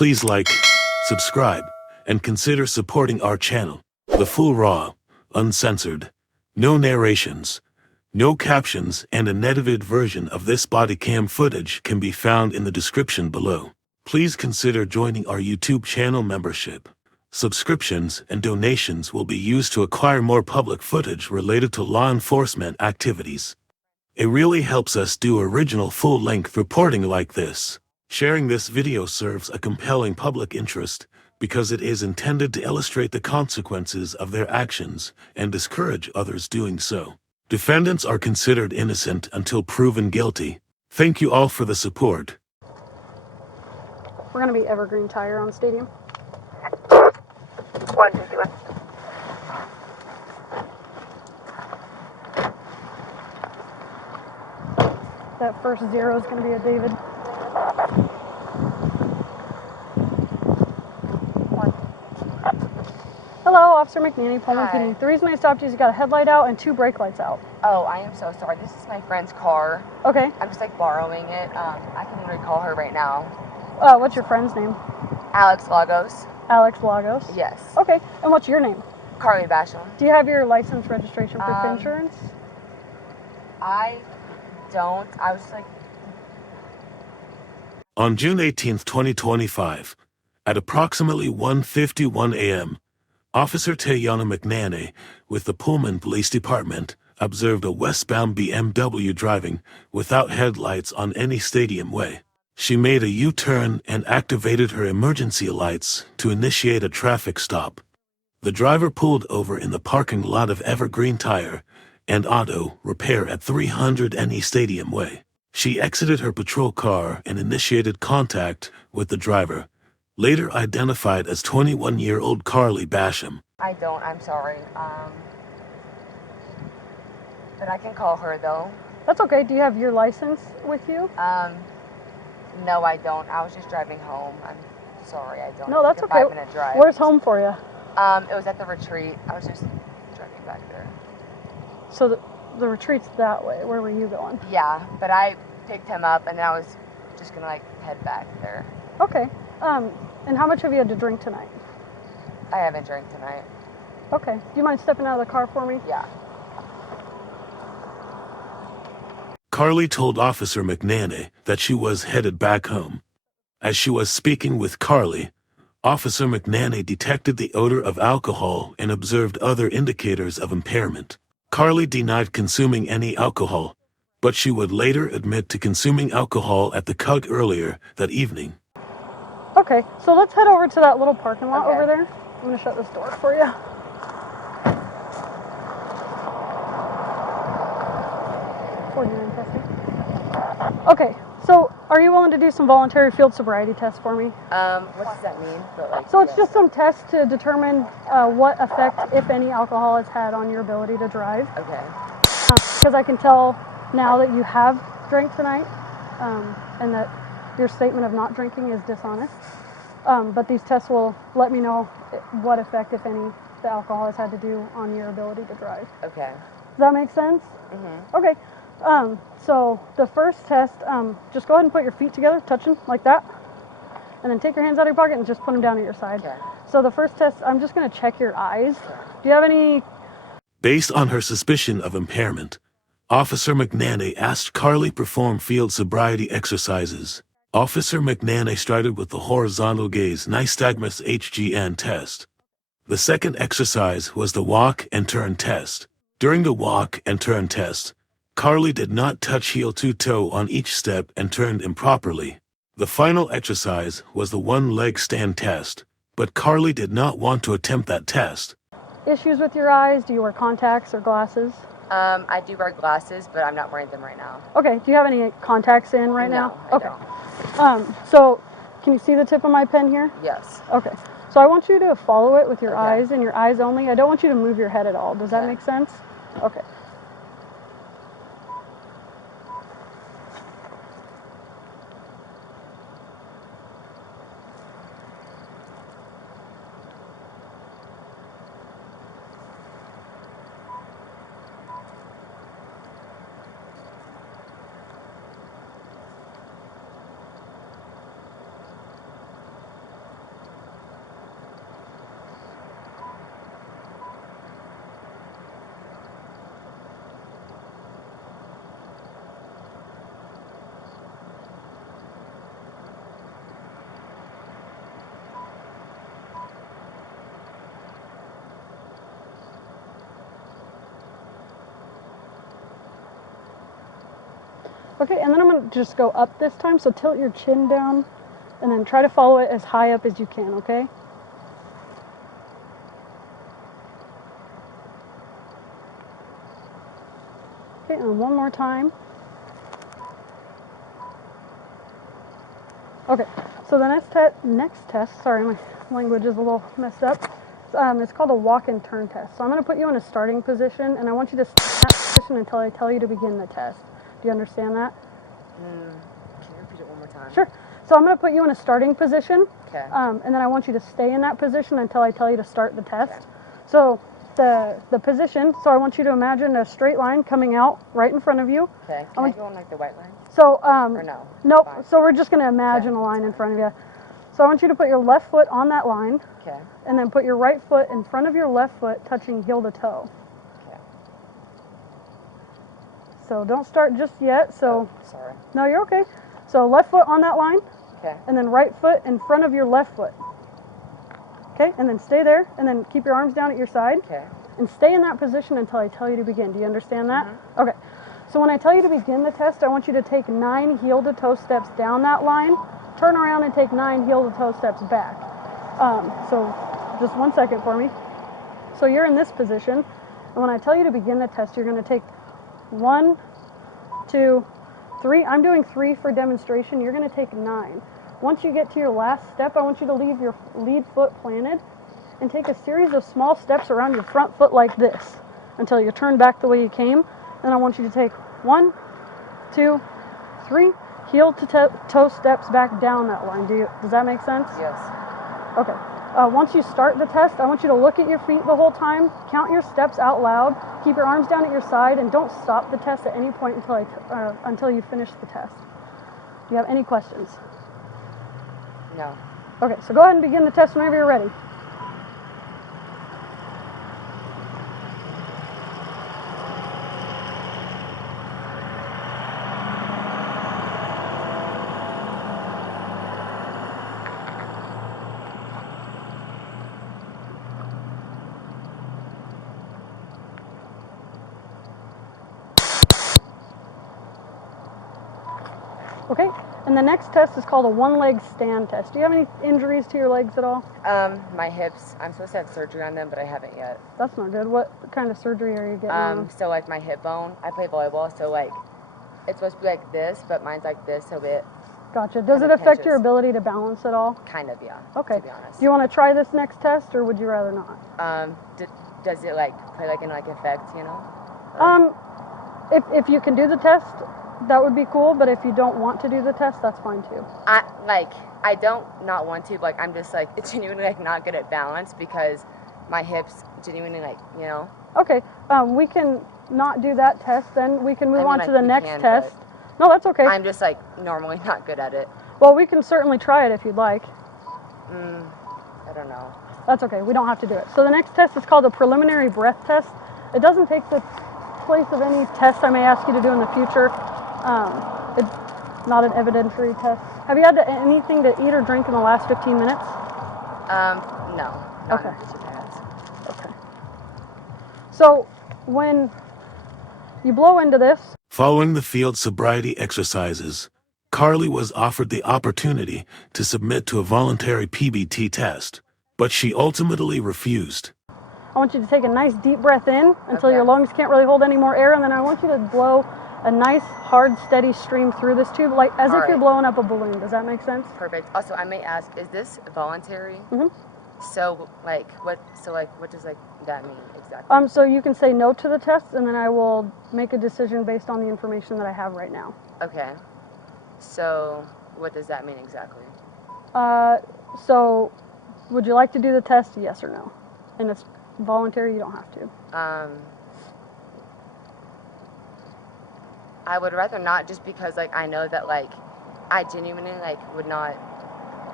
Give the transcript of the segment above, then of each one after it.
Please like, subscribe, and consider supporting our channel. The full raw, uncensored, no narrations, no captions, and an edited version of this body cam footage can be found in the description below. Please consider joining our YouTube channel membership. Subscriptions and donations will be used to acquire more public footage related to law enforcement activities. It really helps us do original full-length reporting like this. Sharing this video serves a compelling public interest because it is intended to illustrate the consequences of their actions and discourage others doing so. Defendants are considered innocent until proven guilty. Thank you all for the support. We're going to be Evergreen Tire on Stadium. 151. That first zero is going to be a David. Hello, Officer McNannay, Pullman PD. The reason I stopped you is you got a headlight out and 2 brake lights out. Oh, I am so sorry. This is my friend's car. Okay. I'm just like borrowing it. I can literally call her right now. What's your friend's name? Alex Lagos. Alex Lagos? Yes. Okay. And what's your name? Karly Basham. Do you have your license, registration, proof of insurance? I don't. I was just like... On June 18, 2025, at approximately 1:51 a.m., Officer Teayana McNannay, with the Pullman Police Department, observed a westbound BMW driving without headlights on any stadium way. She made a U-turn and activated her emergency lights to initiate a traffic stop. The driver pulled over in the parking lot of Evergreen Tire and Auto Repair at 300 NE Stadium Way. She exited her patrol car and initiated contact with the driver, later identified as 21-year-old Karly Basham. I don't. I'm sorry. But I can call her, though. That's okay. Do you have your license with you? No, I don't. I was just driving home. I'm sorry. I don't. No, that's it's okay. like a 5-minute drive. Where's home for you? It was at the retreat. I was just driving back there. So the retreat's that way. Where were you going? Yeah, but I picked him up, and then I was just gonna like head back there. Okay. And how much have you had to drink tonight? I haven't drank tonight. Okay. Do you mind stepping out of the car for me? Yeah. Karly told Officer McNannay that she was headed back home. As she was speaking with Karly, Officer McNannay detected the odor of alcohol and observed other indicators of impairment. Karly denied consuming any alcohol, but she would later admit to consuming alcohol at the Coug earlier that evening. Okay, so let's head over to that little parking lot Okay. over there. I'm going to shut this door for you. Okay, so are you willing to do some voluntary field sobriety tests for me? What does that mean? So it's just some tests to determine what effect, if any, alcohol has had on your ability to drive. Okay. Because I can tell now that you have drank tonight, and that your statement of not drinking is dishonest. But these tests will let me know what effect, if any, the alcohol has had to do on your ability to drive. Okay. Does that make sense? Mm-hmm. Okay. So the first test, just go ahead and put your feet together, touching like that. And then take your hands out of your pocket and just put them down at your side. Okay. So the first test, I'm just going to check your eyes. Do you have any... Based on her suspicion of impairment, Officer McNannay asked Karly perform field sobriety exercises. Officer McNannay started with the Horizontal Gaze Nystagmus HGN test. The second exercise was the walk and turn test. During the walk and turn test, Karly did not touch heel to toe on each step and turned improperly. The final exercise was the one-leg stand test, but Karly did not want to attempt that test. Issues with your eyes? Do you wear contacts or glasses? I do wear glasses, but I'm not wearing them right now. Okay, do you have any contacts in right now? No, I Okay. don't. So can you see the tip of my pen here? Yes. Okay. So I want you to follow it with your Okay. eyes and your eyes only. I don't want you to move your head at all. Does that Okay. make sense? Okay. Okay, and then I'm going to just go up this time, so tilt your chin down and then try to follow it as high up as you can, okay? Okay, and one more time. Okay, so the next test, sorry, my language is a little messed up. It's called a walk and turn test. So I'm going to put you in a starting position, and I want you to stay in that position until I tell you to begin the test. Do you understand that? Can you repeat it one more time? Sure. So I'm going to put you in a starting position, Okay. and then I want you to stay in that position until I tell you to start the test. Okay. So the position, so I want you to imagine a straight line coming out right in front of you. Okay. Can I go on like the white line? So, Or no? nope. Fine. So we're just going to imagine Okay, a line that's in fine. front of you. So I want you to put your left foot on that line, Okay. and then put your right foot in front of your left foot, touching heel to toe. Okay. So don't start just yet. So Oh, sorry. no, you're okay. So left foot on that line, Okay. and then right foot in front of your left foot. Okay, and then stay there, and then keep your arms down at your side, Okay. and stay in that position until I tell you to begin. Do you understand that? Okay. So when I tell you to begin the test, I want you to take 9 heel to toe steps down that line, turn around and take 9 heel to toe steps back. So just 1 second for me. So you're in this position, and when I tell you to begin the test, you're going to take 1, 2, 3. I'm doing 3 for demonstration. You're going to take 9. Once you get to your last step, I want you to leave your lead foot planted and take a series of small steps around your front foot like this until you turn back the way you came. Then I want you to take 1, 2, 3 heel to toe steps back down that line. Does that make sense? Yes. Okay. Once you start the test, I want you to look at your feet the whole time, count your steps out loud, keep your arms down at your side, and don't stop the test at any point until you finish the test. Do you have any questions? No. Okay, so go ahead and begin the test whenever you're ready. Okay, and the next test is called a one-leg stand test. Do you have any injuries to your legs at all? My hips. I'm supposed to have surgery on them, but I haven't yet. That's not good. What kind of surgery are you getting on? So like my hip bone. I play volleyball, so like it's supposed to be like this, but mine's like this, so it Gotcha. Does it kinda affect your pinches. ability to balance at all? kind of, yeah. Okay. To be honest. Do you want to try this next test, or would you rather not? Does it like play like in like effect, you know? If you can do the test, that would be cool. But if you don't want to do the test, that's fine too. I don't not want to, but like I'm just like genuinely like not good at balance because my hips genuinely like, you know. Okay. We can not do that test. Then we can move on like, to the we next can, test. No, that's okay. I'm just like normally not good at it. Well, we can certainly try it if you'd like. I don't know. That's okay. We don't have to do it. So the next test is called a preliminary breath test. It doesn't take the place of any test I may ask you to do in the future. It's not an evidentiary test. Have you had anything to eat or drink in the last 15 minutes? No. Not Okay. in 15 minutes. Okay. So when you blow into this, Following the field sobriety exercises, Karly was offered the opportunity to submit to a voluntary PBT test, but she ultimately refused. I want you to take a nice deep breath in until Okay. your lungs can't really hold any more air, and then I want you to blow a nice, hard, steady stream through this tube, like as if you're blowing up a balloon. Does that make sense? Perfect. Also, I may ask, is this voluntary? Mm-hmm. So what does like that mean exactly? So you can say no to the test, and then I will make a decision based on the information that I have right now. Okay. So what does that mean exactly? So would you like to do the test? Yes or no? And it's voluntary. You don't have to. I would rather not, just because like I know that like I genuinely like would not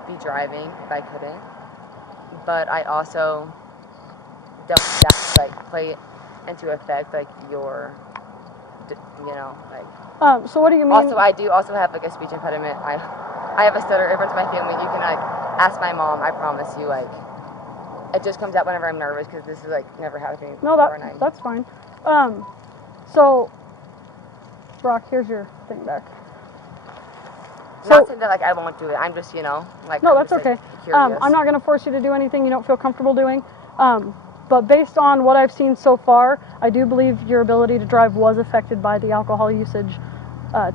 be driving if I couldn't. But I also don't want that to, like play into effect like your, you know, like. So what do you mean? Also, I do also have like a speech impediment. I have a stutter. Everyone's my family. You can like ask my mom. I promise you, like it just comes out whenever I'm nervous because this is like never happened to me No, before. And that's fine. So Brock, here's your thing back. not saying that like I won't do it. I'm just, like No, I'm that's just, okay. like, curious. I'm not going to force you to do anything you don't feel comfortable doing. But based on what I've seen so far, I do believe your ability to drive was affected by the alcohol usage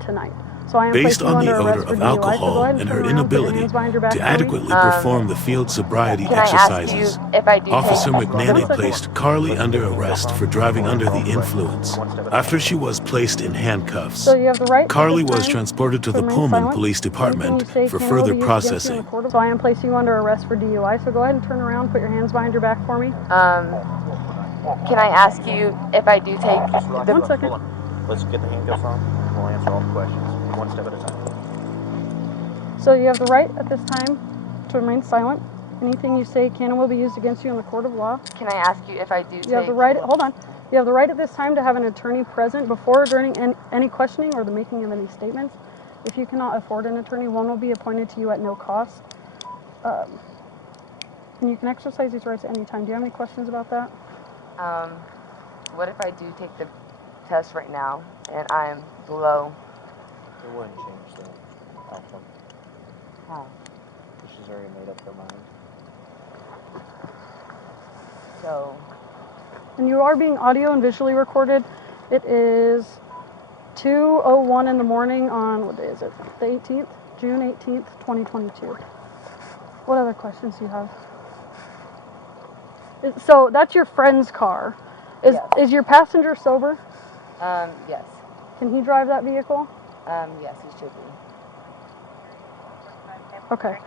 tonight. So I am Based placing you on the under odor arrest for of DUI. So go alcohol ahead and and turn her around, put your inability hands behind your back to for me. adequately perform the field sobriety Can I ask you exercises, if I do Officer take... McNannay 1 second. placed Karly under arrest for driving under the influence after she was placed in handcuffs. So you have the right at Karly this was time transported to the remain Pullman silent. Police Anything you Department say for can and will further be used against you in processing. the court of- So I am placing you under arrest for DUI. So go ahead and turn around, put your hands behind your back for me. Can I ask you if I do take... 1 second. Hold on. Let's get the handcuffs on. We'll answer all the questions, one step at a time. So you have the right at this time to remain silent. Anything you say can and will be used against you in the court of law. Can I ask you if I do take... You have the right, hold on. You have the right at this time to have an attorney present before or during any questioning or the making of any statements. If you cannot afford an attorney, one will be appointed to you at no cost. And you can exercise these rights at any time. Do you have any questions about that? What if I do take the test right now and I'm below... It wouldn't change the outcome. Oh. She's already made up her mind. So... And you are being audio and visually recorded. It is 2:01 in the morning on, what day is it? The 18th? June 18th, 2022. What other questions do you have? So that's your friend's car. Yes. Is your passenger sober? Yes. Can he drive that vehicle? Yes, he should be. Okay.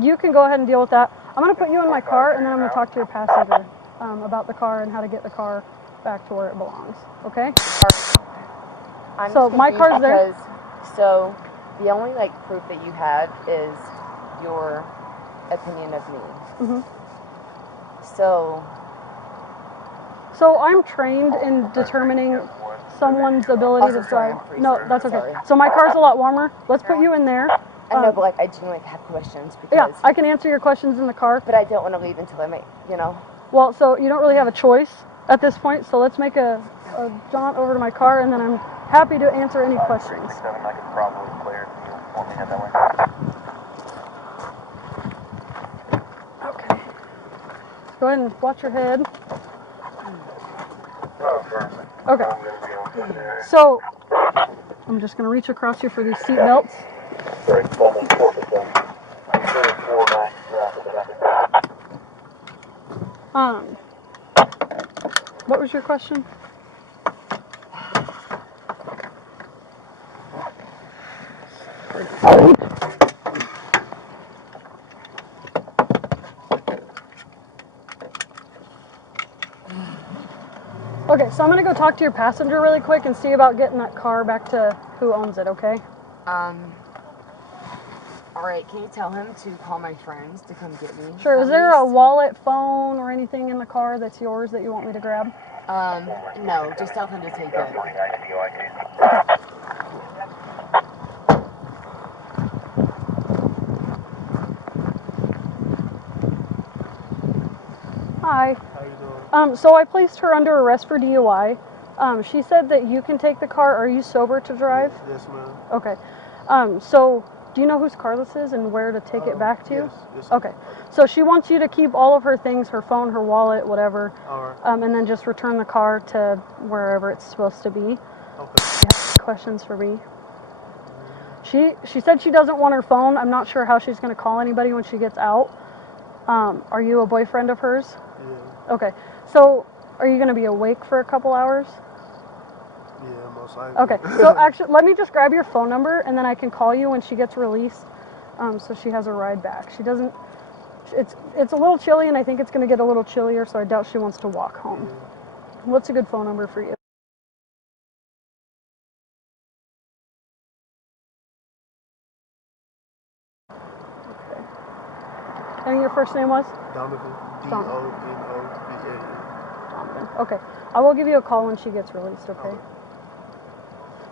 You can go ahead and deal with that. I'm going to put you in my car, and then I'm going to talk to your passenger about the car and how to get the car back to where it belongs. Okay? I'm So just my confused car's there? because, so the only like proof that you have is your opinion of me. Mm-hmm. So I'm trained in determining someone's ability Also, to sorry, drive. I'm freezing. No, that's okay. Sorry. So my car's a lot warmer. Let's put you in there. I know, but like I genuinely have questions because... Yeah, I can answer your questions in the car. But I don't want to leave until I Well, so you don't really have a choice at this point, so let's make a jaunt over to my car, and then I'm happy to answer any questions. 37, I could probably clear. You want me to head that way? Okay. Go ahead and watch your head. Okay. So I'm just going to reach across you for these seat belts. What was your question? Okay, so I'm going to go talk to your passenger really quick and see about getting that car back to who owns it, okay? Alright, can you tell him to call my friends to come get me? Sure. Is there a wallet, phone, or anything in the car that's yours that you want me to grab? No, just tell him to take it. Hi. How you doing? So I placed her under arrest for DUI. She said that you can take the car. Are you sober to drive? Yes, ma'am. Okay. So do you know whose car this is and where to take it back to? Yes. Okay. So she wants you to keep all of her things, her phone, her wallet, whatever, All right. and then just return the car to wherever it's supposed to be. Okay. You have any questions for me? She said she doesn't want her phone. I'm not sure how she's going to call anybody when she gets out. Are you a boyfriend of hers? Yeah. Okay. So are you going to be awake for a couple hours? Yeah, most likely. Okay. So actually, let me just grab your phone number, and then I can call you when she gets released, so she has a ride back. She doesn't. It's a little chilly, and I think it's going to get a little chillier, so I doubt she wants to walk home. What's a good phone number for you? Okay. And your first name was? Donovan. D-O-N-O-V-A-N. Donovan. Okay. I will give you a call when she gets released, okay?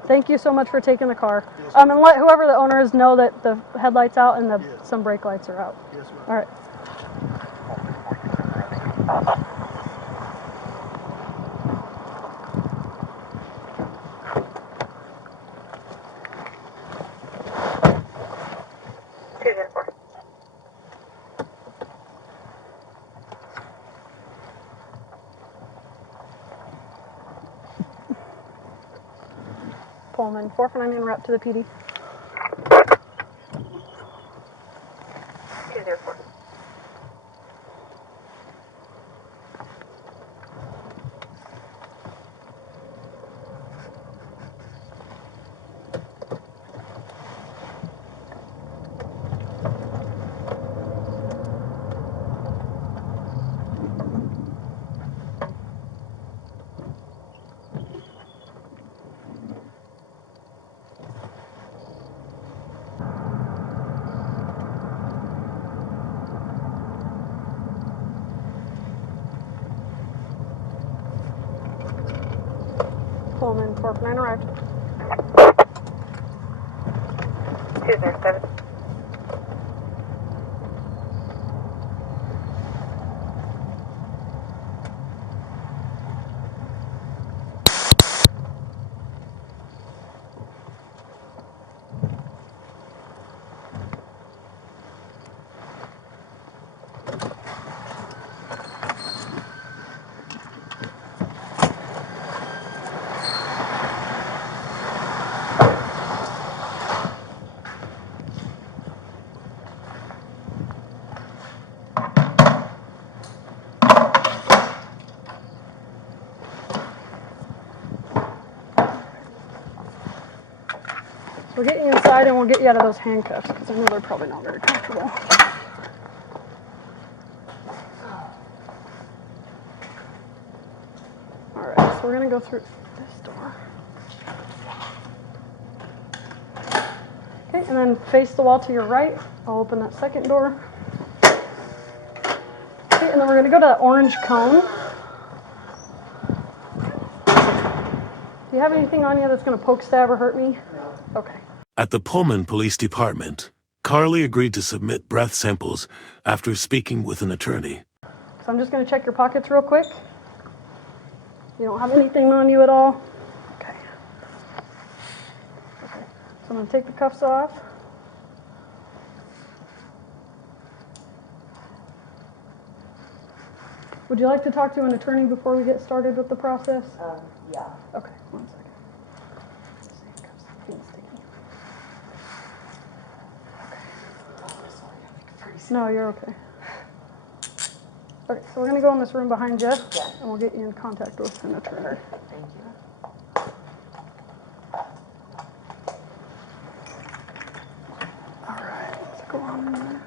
Thank you so much for taking the car. Yes, And let whoever the owner is know that the headlight's out and some brake lights are out. Yes, ma'am. All right. Pullman, 449 en route to the PD. 204. Pullman, 449 arrived. 207. We'll get you inside and we'll get you out of those handcuffs because I know they're probably not very comfortable. All right, so we're gonna go through this door. Okay, and then face the wall to your right. I'll open that second door. Okay, and then we're gonna go to that orange cone. Do you have anything on you that's gonna poke, stab, or hurt me? No. Okay. At the Pullman Police Department, Karly agreed to submit breath samples after speaking with an attorney. So I'm just gonna check your pockets real quick. You don't have anything on you at all? Okay. Okay. So I'm gonna take the cuffs off. Would you like to talk to an attorney before we get started with the process? Yeah. Okay, 1 second. Handcuffs feel sticky. No, you're okay. Okay, so we're gonna go in this room behind you, and we'll get you in contact with an attorney. Thank you. All right, let's go on in there.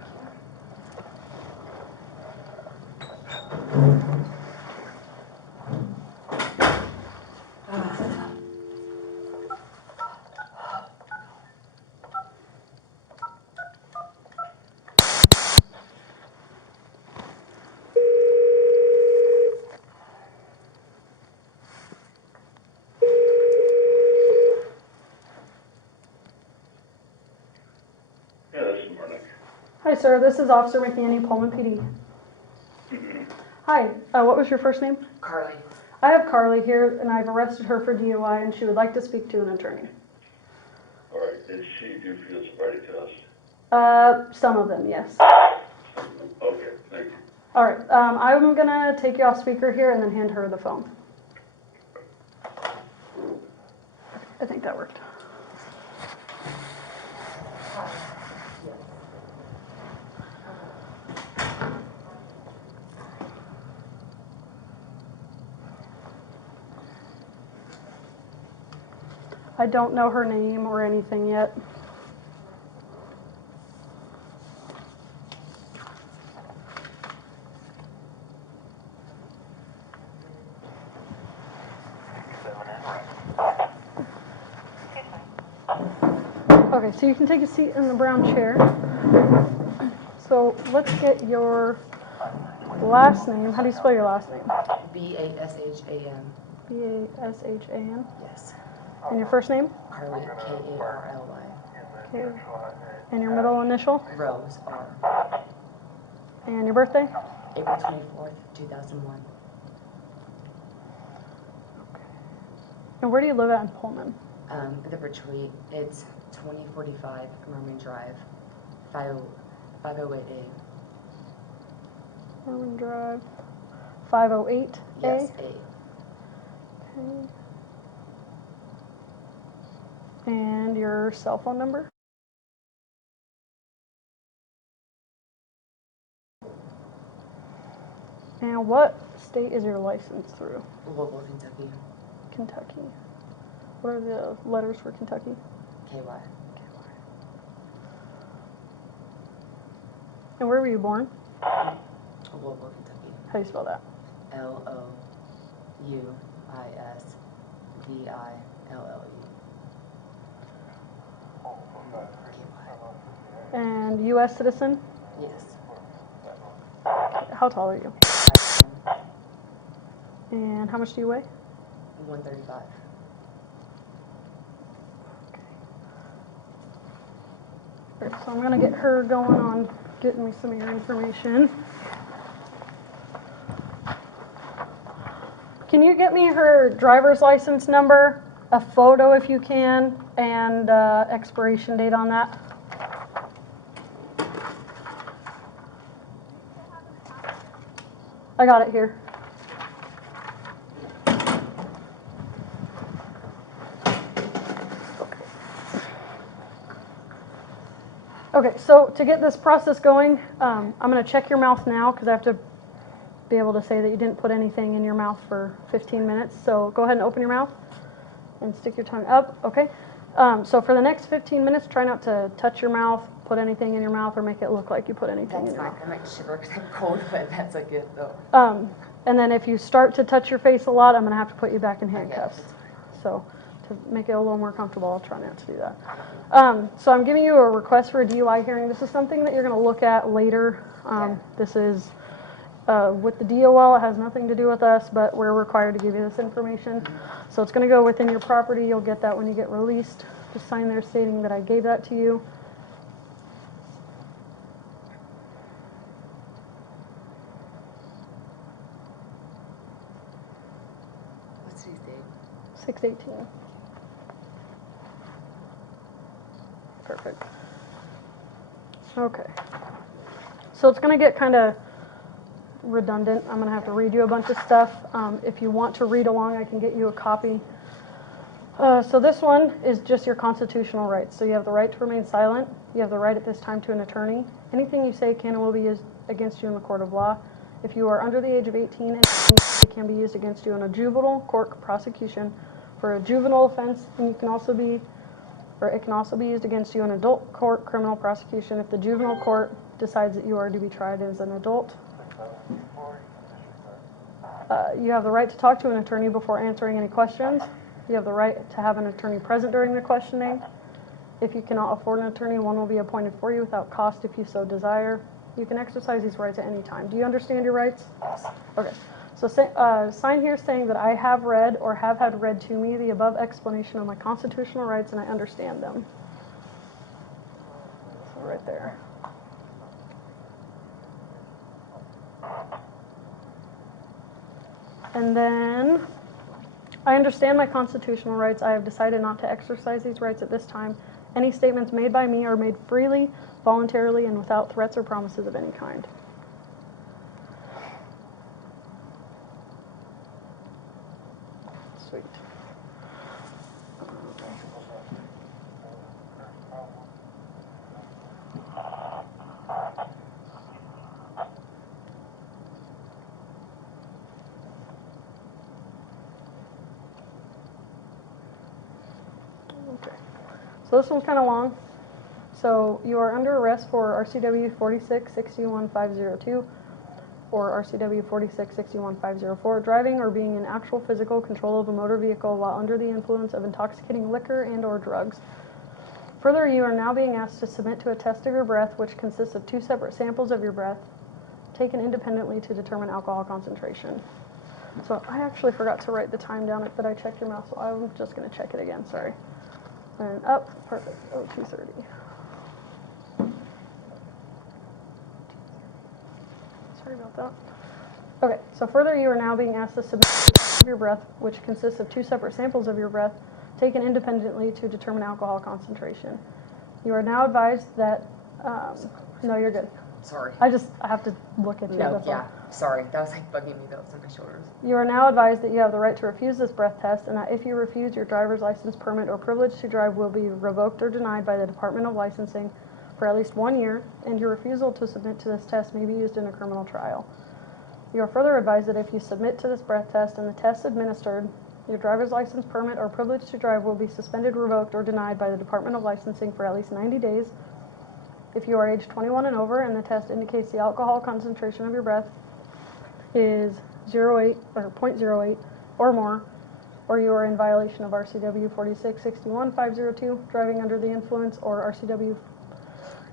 Yeah, this is Marnick. Hi, sir. This is Officer McNannay, Pullman PD. Hi. What was your first name? Karly. I have Karly here, and I've arrested her for DUI, and she would like to speak to an attorney. All right, did she do field sobriety test? Some of them, yes. Okay, thank you. All right. I'm gonna take you off speaker here and then hand her the phone. I think that worked. I don't know her name or anything yet. Okay, so you can take a seat in the brown chair. So let's get your last name. How do you spell your last name? Basham. B-A-S-H-A-M. Yes. And your first name? Karly, Karly. Okay. And your middle initial? Rose, R. And your birthday? April 24th, 2001. And where do you live at in Pullman? The retreat, it's 2045 Merman Drive, 508A. Norman Drive, 508A? Yes, A. Okay. And your cell phone number? And what state is your license through? Louisville, Kentucky. Kentucky. What are the letters for Kentucky? KY. And where were you born? Louisville, Kentucky. How do you spell that? Louisville. And U.S. citizen? Yes. How tall are you? 5'10". And how much do you weigh? 135. Okay. So I'm going to get her going on getting me some of your information. Can you get me her driver's license number, a photo if you can, and expiration date on that? I got it here. Okay, so to get this process going, I'm going to check your mouth now because I have to be able to say that you didn't put anything in your mouth for 15 minutes. So go ahead and open your mouth and stick your tongue up, okay? So for the next 15 minutes, try not to touch your mouth, put anything in your mouth, or make it look like you put anything in your mouth. That's fine. I might shiver because I'm cold, but that's a good though. And then if you start to touch your face a lot, I'm going to have to put you back in handcuffs. Okay, that's fine. So to make it a little more comfortable, I'll try not to do that. So I'm giving you a request for a DUI hearing. This is something that you're going to look at later. This is with the DOL. It has nothing to do with us, but we're required to give you this information. So it's going to go within your property. You'll get that when you get released. Just sign there stating that I gave that to you. What's today's date? 6/18. Perfect. Okay. So it's going to get kind of redundant. I'm going to have to read you a bunch of stuff. If you want to read along, I can get you a copy. So this one is just your constitutional rights. So you have the right to remain silent. You have the right at this time to an attorney. Anything you say can and will be used against you in the court of law. If you are under the age of 18, it can be used against you in a juvenile court prosecution for a juvenile offense, and it can also be used against you in adult court criminal prosecution if the juvenile court decides that you are to be tried as an adult. You have the right to talk to an attorney before answering any questions. You have the right to have an attorney present during the questioning. If you cannot afford an attorney, one will be appointed for you without cost if you so desire. You can exercise these rights at any time. Do you understand your rights? Yes. Okay. So sign here saying that I have read or have had read to me the above explanation of my constitutional rights and I understand them. So right there. And then, I understand my constitutional rights. I have decided not to exercise these rights at this time. Any statements made by me are made freely, voluntarily, and without threats or promises of any kind. Sweet. Okay. So this one's kind of long. So you are under arrest for RCW 46-61502 or RCW 46-61504, driving or being in actual physical control of a motor vehicle while under the influence of intoxicating liquor and or drugs. Further, you are now being asked to submit to a test of your breath, which consists of 2 separate samples of your breath taken independently to determine alcohol concentration. So I actually forgot to write the time down that I checked your mouth, so I'm just going to check it again, sorry. And up, perfect, 0230. Sorry about that. Okay, so further you are now being asked to submit a test of your breath, which consists of 2 separate samples of your breath taken independently to determine alcohol concentration. You are now advised that, no, you're good. Sorry. I have to look at you. No, that's all. yeah. Sorry. That was like bugging me. That was on my shoulders. You are now advised that you have the right to refuse this breath test, and that if you refuse, your driver's license, permit, or privilege to drive will be revoked or denied by the Department of Licensing for at least 1 year, and your refusal to submit to this test may be used in a criminal trial. You are further advised that if you submit to this breath test and the test administered, your driver's license, permit, or privilege to drive will be suspended, revoked, or denied by the Department of Licensing for at least 90 days. If you are age 21 and over and the test indicates the alcohol concentration of your breath is 0.8 or 0.08 or more, or you are in violation of RCW 4661.502, driving under the influence, or RCW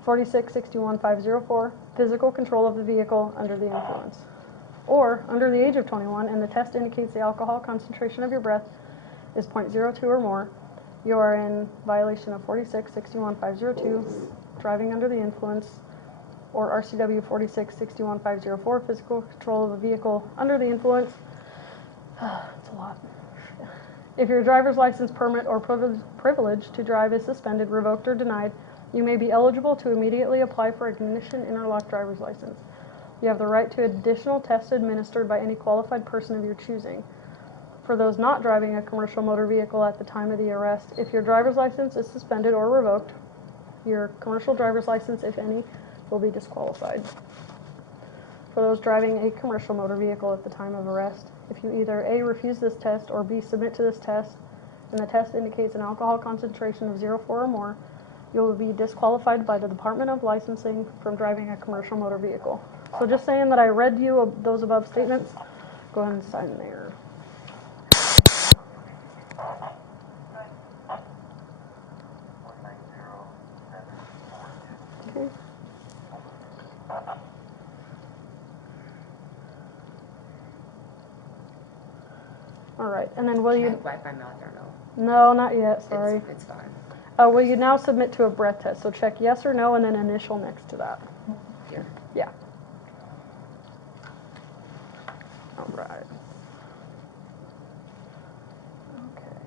4661.504, physical control of the vehicle under the influence, or under the age of 21 and the test indicates the alcohol concentration of your breath is 0.02 or more, you are in violation of 4661.502, driving under the influence, or RCW 4661.504, physical control of a vehicle under the influence. It's a lot. If your driver's license, permit, or privilege to drive is suspended, revoked, or denied, you may be eligible to immediately apply for a ignition interlock driver's license. You have the right to additional tests administered by any qualified person of your choosing. For those not driving a commercial motor vehicle at the time of the arrest, if your driver's license is suspended or revoked, your commercial driver's license, if any, will be disqualified. For those driving a commercial motor vehicle at the time of arrest, if you either A, refuse this test, or B, submit to this test, and the test indicates an alcohol concentration of 0.4 or more, you will be disqualified by the Department of Licensing from driving a commercial motor vehicle. So just saying that I read you those above statements, go ahead and sign there. Okay. All right, and then will Can you? I wipe my mouth or no? No, not yet. Sorry. It's fine. Will you now submit to a breath test? So check yes or no, and then initial next to that. Here. Yeah. All right. Okay.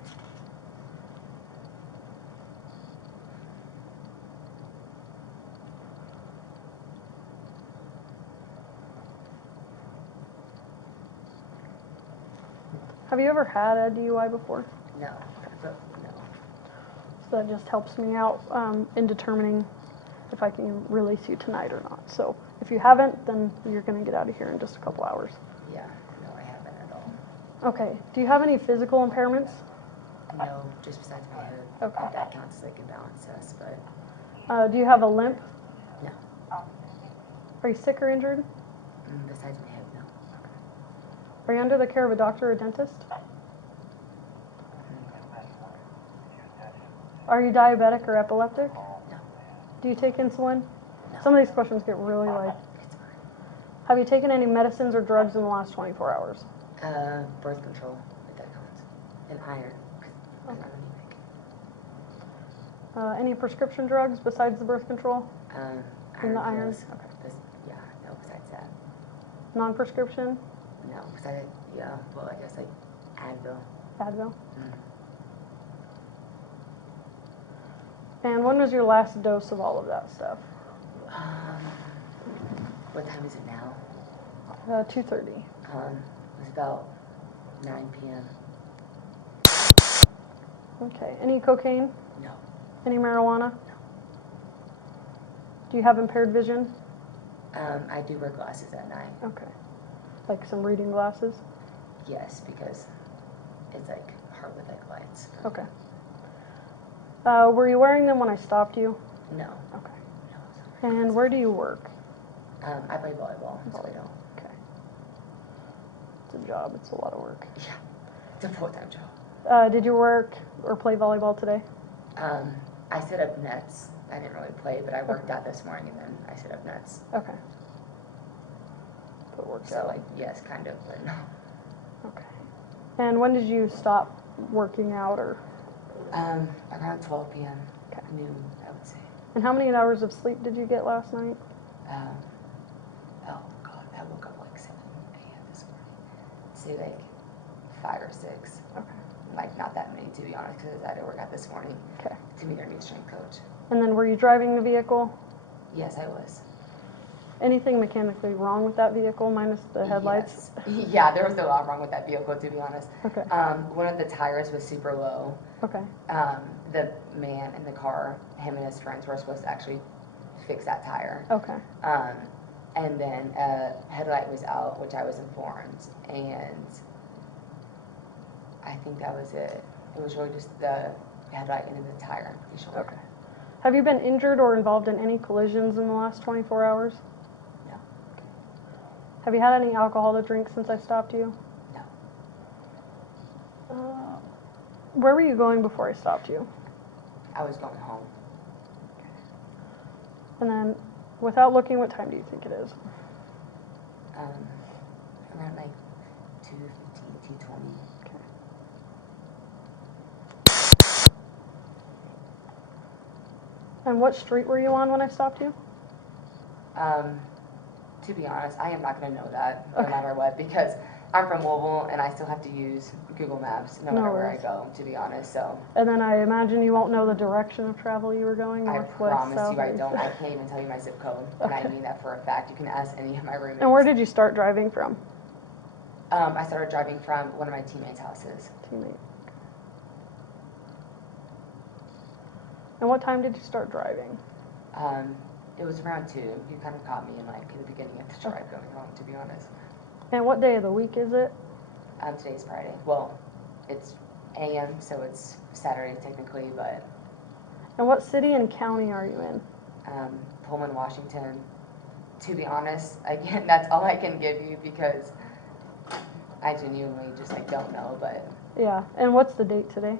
Have you ever had a DUI before? No. No. So that just helps me out in determining if I can release you tonight or not. So if you haven't, then you're going to get out of here in just a couple hours. Yeah. No, I haven't at all. Okay. Do you have any physical impairments? No, just besides my head. Okay. That counts as like a balance test, but Do you have a limp? no. Are you sick or injured? Besides my head, no. Are you under the care of a doctor or dentist? Are you diabetic or epileptic? No. Do you take insulin? No. Some of these questions get really like. It's fine. Have you taken any medicines or drugs in the last 24 hours? Birth control, if that counts. And iron, because I'm anemic. Any prescription drugs besides the birth control? And the iron? pills. Okay. Yeah, no, besides that. Non-prescription? No, besides, yeah, well, I guess like Advil. Advil? Mm. And when was your last dose of all of that stuff? What time is it now? 2:30. It was about 9 p.m. Okay. Any cocaine? No. Any marijuana? No. Do you have impaired vision? I do wear glasses at night. Okay. Like some reading glasses? Yes, because it's like hard with like lights. Okay. Were you wearing them when I stopped you? No. Okay. No. And where do you work? I play volleyball, so I don't. Okay. It's a job. It's a lot of work. Yeah, it's a full-time job. Did you work or play volleyball today? I set up nets. I didn't really play, but I worked out this morning and then I set up nets. Okay. So it worked So out. like, yes, kind of, but no. Okay. And when did you stop working out, or? Around 12 p.m. Okay. Noon, I would say. And how many hours of sleep did you get last night? Oh God, I woke up like 7 a.m. this morning. Say like 5 or 6. Okay. Like not that many, to be honest, because I had to work out this morning Okay. to meet our new strength coach. And then were you driving the vehicle? Yes, I was. Anything mechanically wrong with that vehicle minus the headlights? Yes. Yeah, there was a lot wrong with that vehicle, to be honest. Okay. One of the tires was super low. Okay. The man in the car, him and his friends were supposed to actually fix that tire. Okay. And then a headlight was out, which I was informed, and I think that was it. It was really just the headlight and the tire, I'm pretty sure. Okay. Have you been injured or involved in any collisions in the last 24 hours? No. Have you had any alcohol to drink since I stopped you? No. Where were you going before I stopped you? I was going home. And then, without looking, what time do you think it is? Around like 2:15, 2:20. Okay. And what street were you on when I stopped you? To be honest, I am not going to know that no Okay. matter what, because I'm from Louisville and I still have to use Google Maps no matter where I worries. go, to be honest. So And then I imagine you won't know the direction of travel you were going, I northwest, promise south, you I east? don't. I can't even tell you my zip code, and I Okay. mean that for a fact. You can ask any of my roommates. And where did you start driving from? I started driving from one of my teammates' houses. Teammate. And what time did you start driving? It was around 2. You kind of caught me in like the beginning of the drive going home, to be honest. And what day of the week is it? Today's Friday. Well, it's AM, so it's Saturday technically, but And what city and county are you in? Pullman, Washington. To be honest, again, that's all I can give you because I genuinely just like don't know. But Yeah. And what's the date today?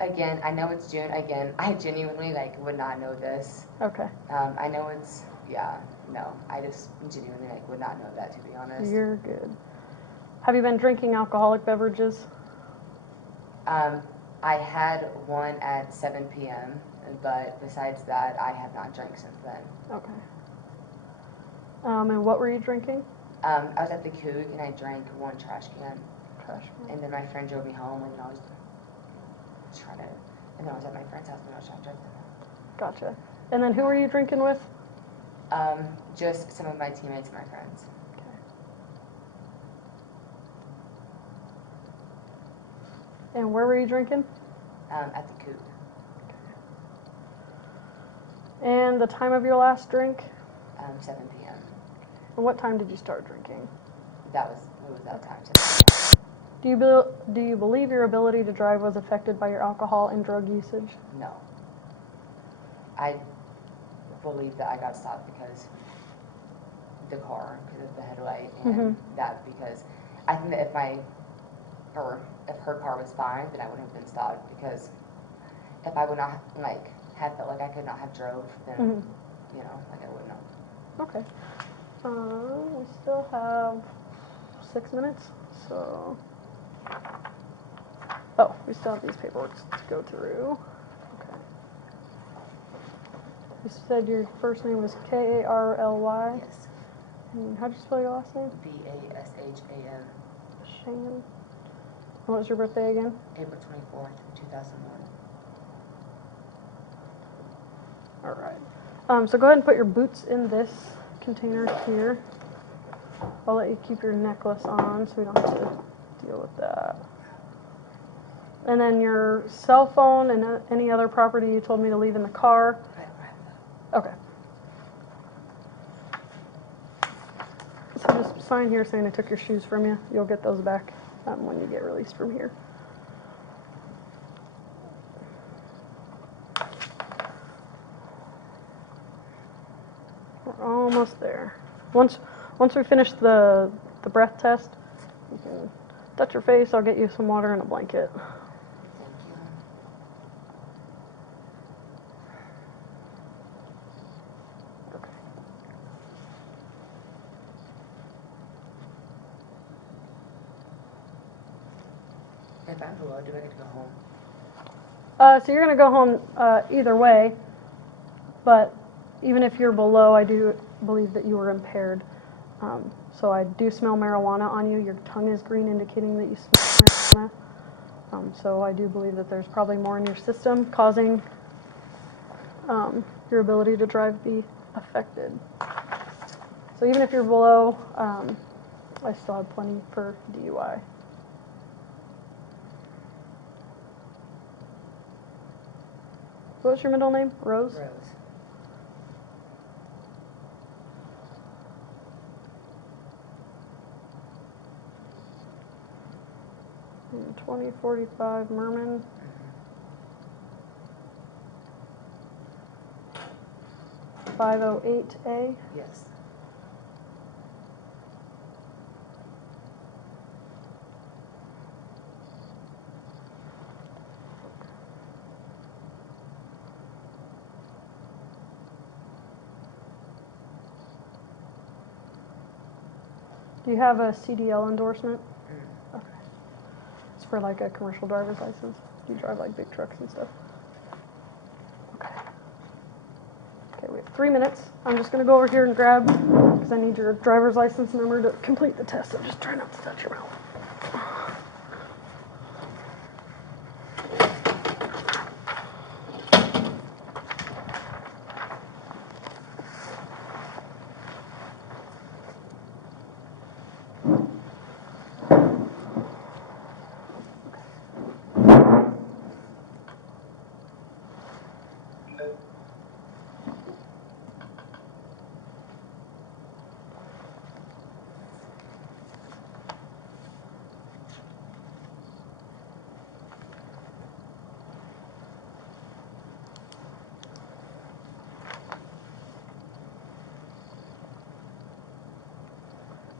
again, I know it's June. Again, I genuinely like would not know this. Okay. I know it's no. I just genuinely like would not know that, to be honest. You're good. Have you been drinking alcoholic beverages? I had one at 7 p.m., but besides that, I have not drank since then. Okay. And what were you drinking? I was at the Coug and I drank 1 trash can, Trash can. and then my friend drove me home, and I was trying to, and then I was at my friend's house and I was trying to drive them home. Gotcha. And then who were you drinking with? Just some of my teammates and my friends. And where were you drinking? At the Coug. And the time of your last drink? 7 p.m. And what time did you start drinking? It was that time. 7 Do you believe your ability to drive was affected by your alcohol and drug usage? No. I believe that I got stopped because the car, because of the headlight, and that because I think that if her car was fine, then I wouldn't have been stopped, because if I would not have felt like I could not have drove, then I wouldn't have. Okay. We still have 6 minutes, so. Oh, we still have these paperwork to go through. Okay. You said your first name was Karly. Yes. And how'd you spell your last name? Basham. Shan. And what was your birthday again? April 24th, 2001. All right. So go ahead and put your boots in this container here. I'll let you keep your necklace on so we don't have to deal with that. And then your cell phone and any other property you told me to leave in the car. Okay. So just sign here saying I took your shoes from you. You'll get those back when you get released from here. We're almost there. Once we finish the breath test, you can touch your face. I'll get you some water and a blanket. Thank you. Okay. If I'm below, do I get to go home? So you're going to go home either way, but even if you're below, I do believe that you were impaired. So I do smell marijuana on you. Your tongue is green, indicating that you smell marijuana. So I do believe that there's probably more in your system causing your ability to drive be affected. So even if you're below, I still have plenty for DUI. What's your middle name? Rose? Rose. And 2045 Merman. 508A. Yes. Do you have a CDL endorsement? Okay. It's for like a commercial driver's license. You drive like big trucks and stuff. Okay. Okay, we have 3 minutes. I'm just going to go over here and grab, because I need your driver's license number to complete the test. So just try not to touch your mouth.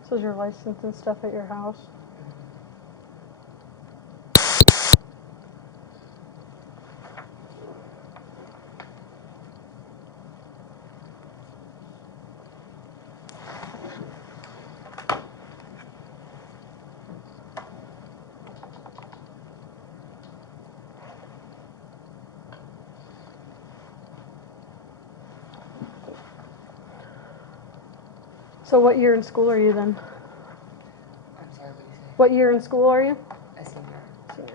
So is your license and stuff at your house? So what year in school are you then? I'm sorry, what did you say? What year in school are you? A senior. Senior.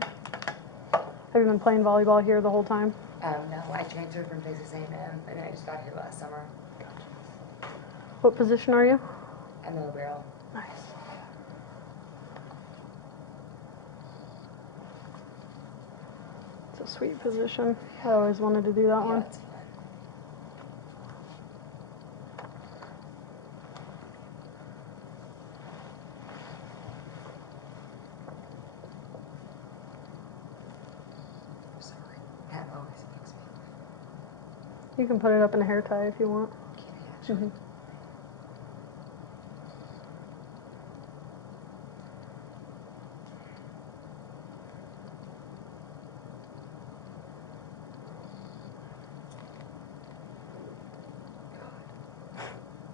Have you been playing volleyball here the whole time? No, I transferred from Texas A&M, and I just got here last summer. What position are you? I'm a libero. Nice. It's a sweet position. I always wanted to do that one. It's fun. Sorry. That always makes me You can put it up in a hair tie if you want. giddy, actually.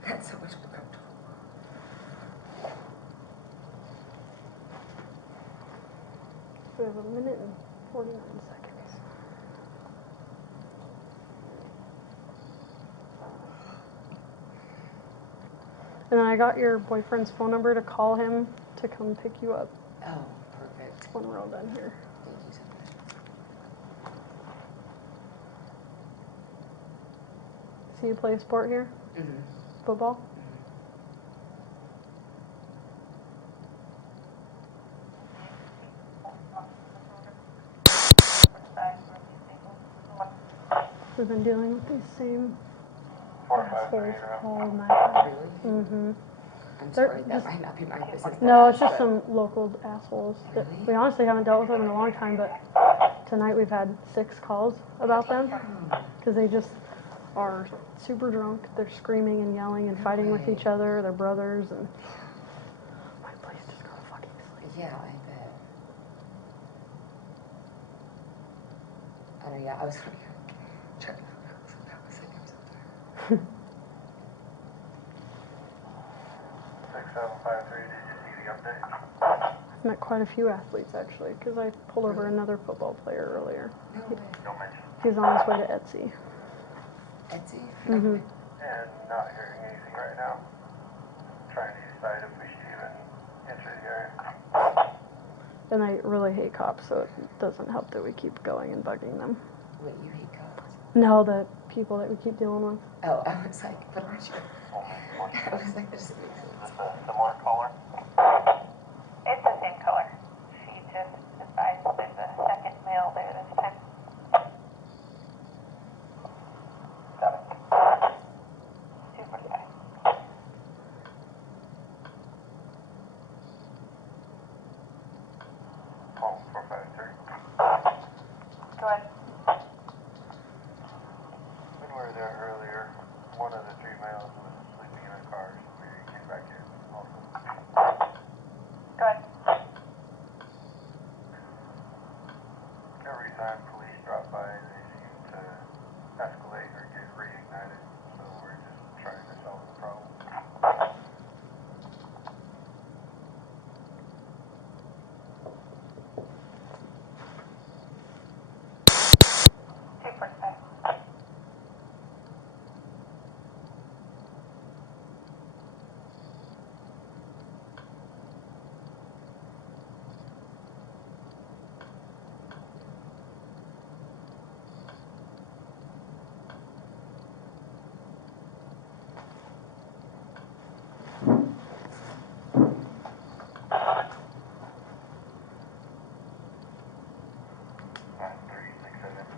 That's so much more comfortable. We have 1 minute and 49 seconds. And then I got your boyfriend's phone number to call him to come pick you up Oh, perfect. when we're all done here. Thank you so much. So you play a sport here? Mm-hmm. Football? We've been dealing with these same assholes all night. Really? Mm-hmm. I'm They're sorry, that just- might not be my business. No, it's just but- some local assholes that Really? we honestly haven't dealt with them in a long time, but tonight we've had 6 calls about them because they just are super drunk. They're screaming and yelling and fighting with each other. They're brothers and my place just got fucking sleep. Yeah, I bet. I know, yeah, I was trying to I was like, I'm so tired. 6753, did you see the update? I've met quite a few athletes actually because I pulled over another football player earlier. No way. Don't mention. He's on his way to Etsy. Etsy? Mm-hmm. And not hearing anything right now. Trying to decide if we should even enter the area. And I really hate cops, so it doesn't help that we keep going and bugging them. Wait, you hate cops? No, the people that we keep dealing with. Oh, I was like, what aren't you? I was like, this Is this a similar color? It's the same color. She just advised there's a second male there this time. Got it. 245. Call 453. Go ahead. When we were there earlier, one of the three males was sleeping in a car. We came back here also. Go ahead. Every time police drop by, they seem to escalate or get reignited. So we're just trying to solve the problem.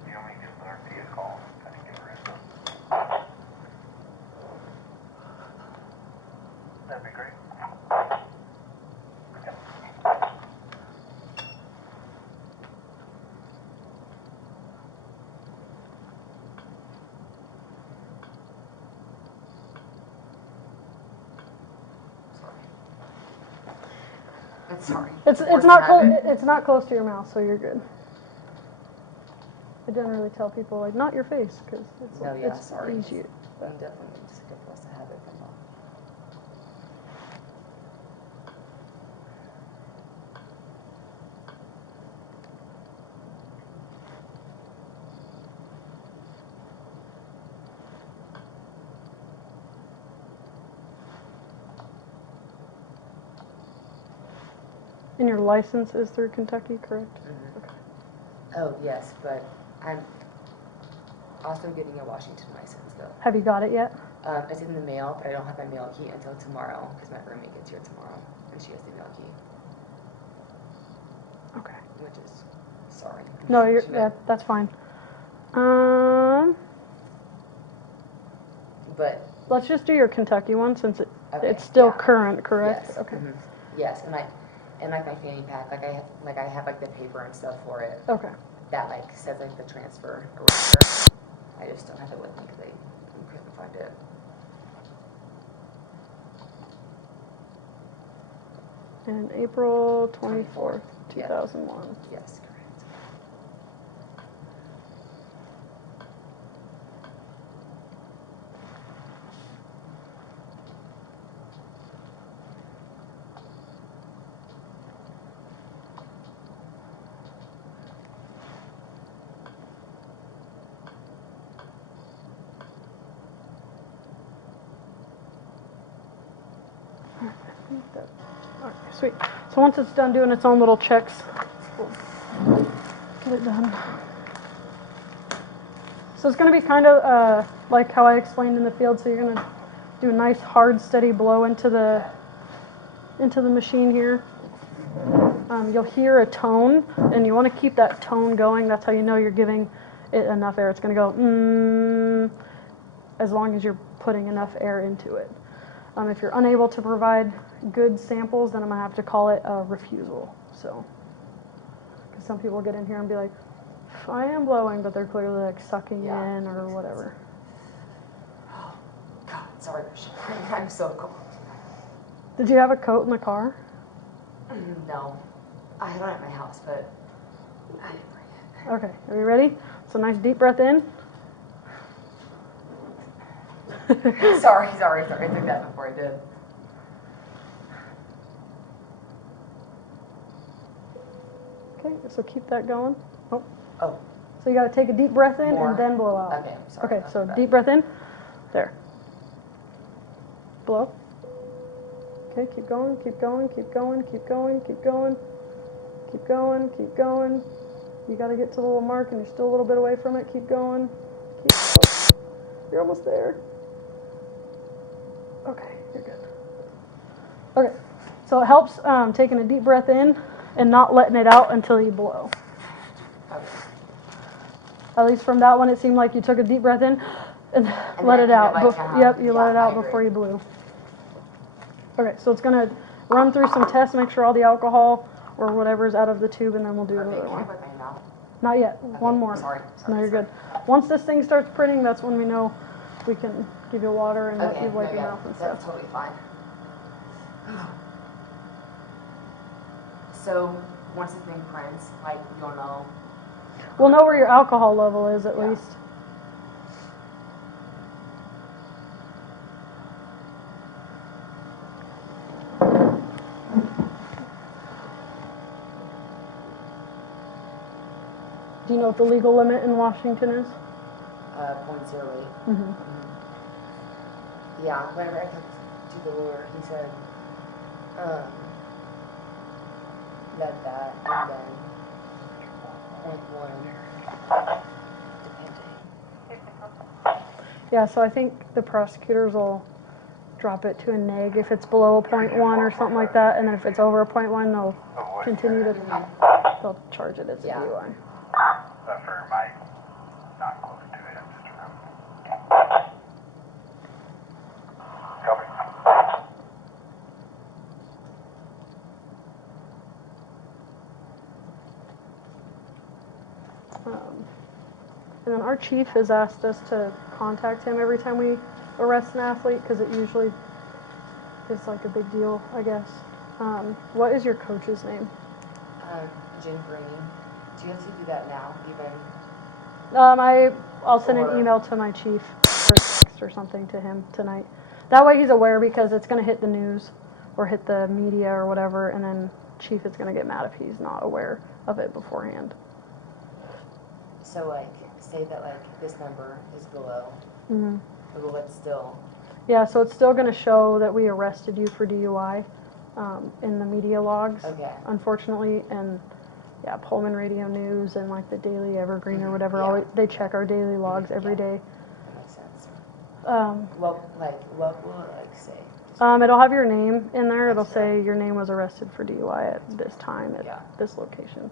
You want me to give the RP a call? I can give her info. That'd be great. Yep. sorry. It's Forced not to close. have it. It's not close to your mouth, so you're good. I generally tell people like not your face because it's No, yeah, it's sorry. easier. I'm definitely just supposed to have it from mom. And your license is through Kentucky, correct? Mhm. Okay. Oh, yes, but I'm also getting a Washington license, though. Have you got it yet? It's in the mail, but I don't have my mail key until tomorrow, because my roommate gets here tomorrow, and she has the mail key, Okay. which is, sorry. No, unfortunate. that's fine. But, Let's just do your Kentucky one since okay, it's still yeah. current, correct? Yes. Okay. Mhm. Yes, and like my fanny pack, I have like the paper and stuff for it. Okay. That like says like the transfer or whatever. I just don't have it with me because I couldn't find it. And April 24th, 24th, yeah. 2001. Yes, correct. Okay, sweet. So once it's done doing its own little checks, we'll get it done. So it's going to be kind of like how I explained in the field. So you're going to do a nice hard steady blow into the machine here. You'll hear a tone, and you want to keep that tone going. That's how you know you're giving it enough air. It's going to go as long as you're putting enough air into it. If you're unable to provide good samples, then I'm going to have to call it a refusal. So, because some people get in here and be like, I am blowing, but they're clearly like sucking Yeah. in or whatever. Oh, God, sorry, I'm so cold. Did you have a coat in the car? No, I had one at my house, but I didn't bring it. Okay, are you ready? So nice deep breath in. Sorry, I took that before I did. Okay, so keep that going. Oh. Oh. So you got to take a deep breath in More? and then blow out. Okay, I'm sorry. Okay, so deep breath in. There. Blow. Okay, keep going, keep going, keep going, keep going, keep going. Keep going, keep going. You got to get to the little mark and you're still a little bit away from it. Keep going. You're almost there. Okay, you're good. Okay, so it helps taking a deep breath in and not letting it out until you blow. At least from that one, it seemed like you took a deep breath in and let it out. Yep, you let it out before you blew. Okay, so it's gonna run through some tests, make sure all the alcohol or whatever's out of the tube, and then we'll do another one. Not yet. Okay, one more. Sorry. No, you're good. Once this thing starts printing, that's when we know we can give you water and let you wipe your mouth and stuff. That's totally fine. So once the thing prints, like you'll know. We'll know where your alcohol level is at least. Do you know what the legal limit in Washington is? 0.08. Mm-hmm. Yeah, whenever I talked to the lawyer, he said that and then 0.1 depending. Yeah, so I think the prosecutors will drop it to a neg if it's below a 0.1 or something like that, and then if it's over a 0.1, they'll continue to they'll charge it as a DUI. For Mike, not close to it, just around. Copy. And then our chief has asked us to contact him every time we arrest an athlete because it usually is like a big deal, I guess. What is your coach's name? Jim Green. Do you have to do that now, even? I'll send an email to my chief or text or something to him tonight. That way he's aware because it's going to hit the news or hit the media or whatever, and then chief is going to get mad if he's not aware of it beforehand. So, like, say that, like, this number is below, but will it still? Yeah, so it's still going to show that we arrested you for DUI in the media logs, unfortunately, and yeah, Pullman Radio News and like the Daily Evergreen or whatever, they check our daily logs every day. That makes sense. What will it, like, say? It'll have your name in there. It'll say your name was arrested for DUI at this time at this location.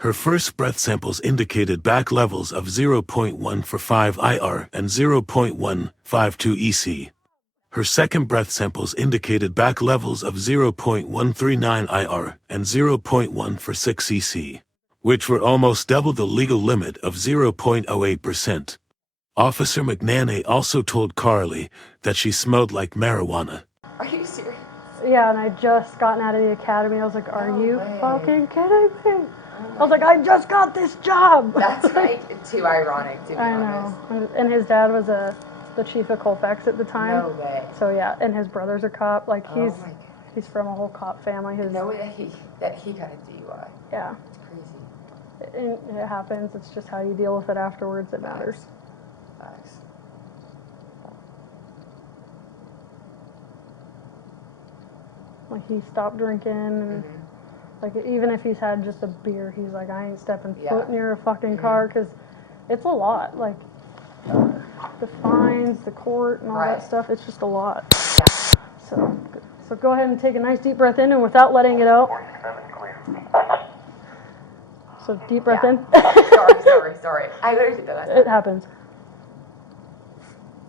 Her first breath samples indicated back levels of 0.1 for 5 IR and 0.152 EC. Her second breath samples indicated back levels of 0.139 IR and 0.1 for 6 EC, which were almost double the legal limit of 0.08%. Officer McNannay also told Karly that she smelled like marijuana. Are you serious? Yeah, and I just gotten out of the academy. I was like, are you fucking kidding me? I was like, I just got this job. That's like too ironic, to be honest. I know. And his dad was the chief of Colfax at the time. No way. So yeah, and his brother's a cop. Like he's from a whole cop family. No way that he got a DUI. Yeah. It's crazy. It happens. It's just how you deal with it afterwards that matters. Facts. Like he stopped drinking and like even if he's had just a beer, he's like, I ain't stepping foot near a fucking car because it's a lot. Like the fines, the court, and all that stuff. It's just a lot. Yeah. So go ahead and take a nice deep breath in, and without letting it out. 47 clear. So deep breath in. Sorry. I literally did that last time. It happens.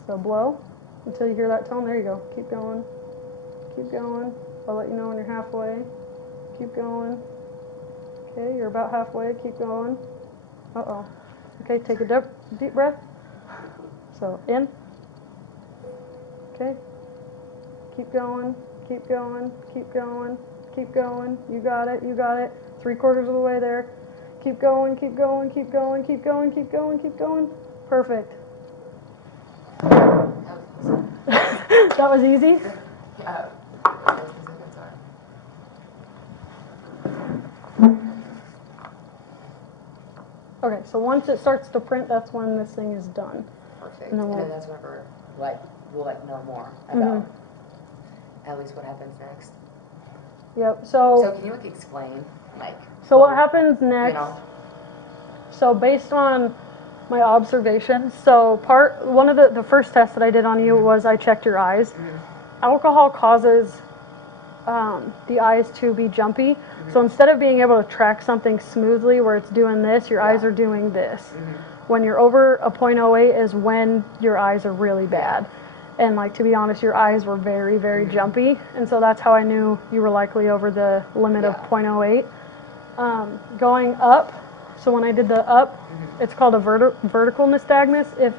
So blow until you hear that tone. There you go. Keep going. Keep going. I'll let you know when you're halfway. Keep going. Okay, you're about halfway. Keep going. Uh-oh. Okay, take a deep breath. So in. Okay. Keep going. Keep going. Keep going. Keep going. You got it. You got it. 3/4 of the way there. Keep going. Keep going. Keep going. Keep going. Keep going. Keep going. Perfect. That was easy? Yeah. Okay, so once it starts to print, that's when this thing is done. Perfect. And And then then that's whenever we'll know more about at least what happens next. Yep. So can you explain So what happens next? You know? So based on my observations. So one of the first tests that I did on you was I checked your eyes. Alcohol causes the eyes to be jumpy. So instead of being able to track something smoothly where it's doing this, your eyes are doing this. When you're over a .08 is when your eyes are really bad. And like, to be honest, your eyes were very, very jumpy. And so that's how I knew you were likely over the limit of .08. Going up, so when I did the up, it's called a vertical nystagmus.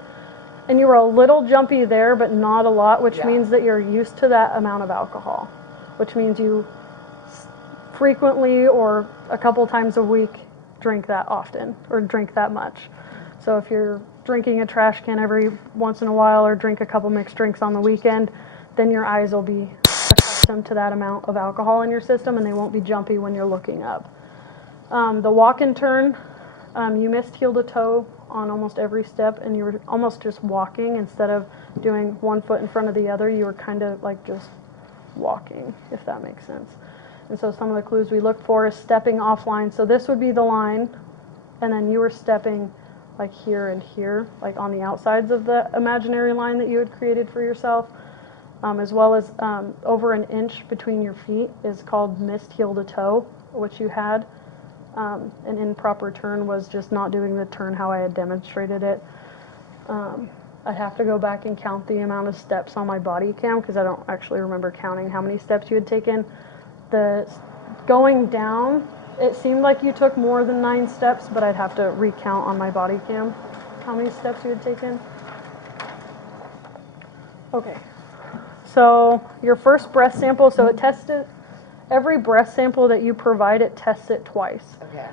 And you were a little jumpy there, but not a lot, which means that you're used to that amount of alcohol, which means you frequently or a couple times a week drink that often or drink that much. So if you're drinking a trash can every once in a while or drink a couple mixed drinks on the weekend, then your eyes will be accustomed to that amount of alcohol in your system and they won't be jumpy when you're looking up. The walk and turn, you missed heel to toe on almost every step and you were almost just walking instead of doing one foot in front of the other. You were kind of like just walking, if that makes sense. And so some of the clues we look for is stepping offline. So this would be the line and then you were stepping like here and here, like on the outsides of the imaginary line that you had created for yourself, as well as over an inch between your feet is called missed heel to toe, which you had. An improper turn was just not doing the turn how I had demonstrated it. I'd have to go back and count the amount of steps on my body cam because I don't actually remember counting how many steps you had taken. The going down, it seemed like you took more than 9 steps, but I'd have to recount on my body cam how many steps you had taken. Okay, so your first breath sample, so it tested, every breath sample that you provide, it tests it twice. Okay.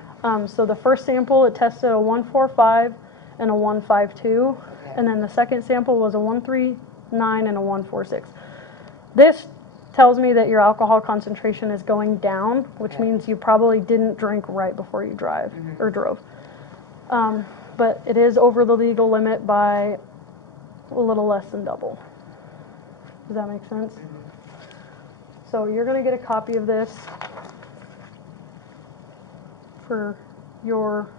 So the first sample, it tested a 145 and a 152, and then the second sample was a 139 and a 146. This tells me that your alcohol concentration is going down, which means you probably didn't drink right before you or drove. But it is over the legal limit by a little less than double. Does that make sense? So you're going to get a copy of this for yourself.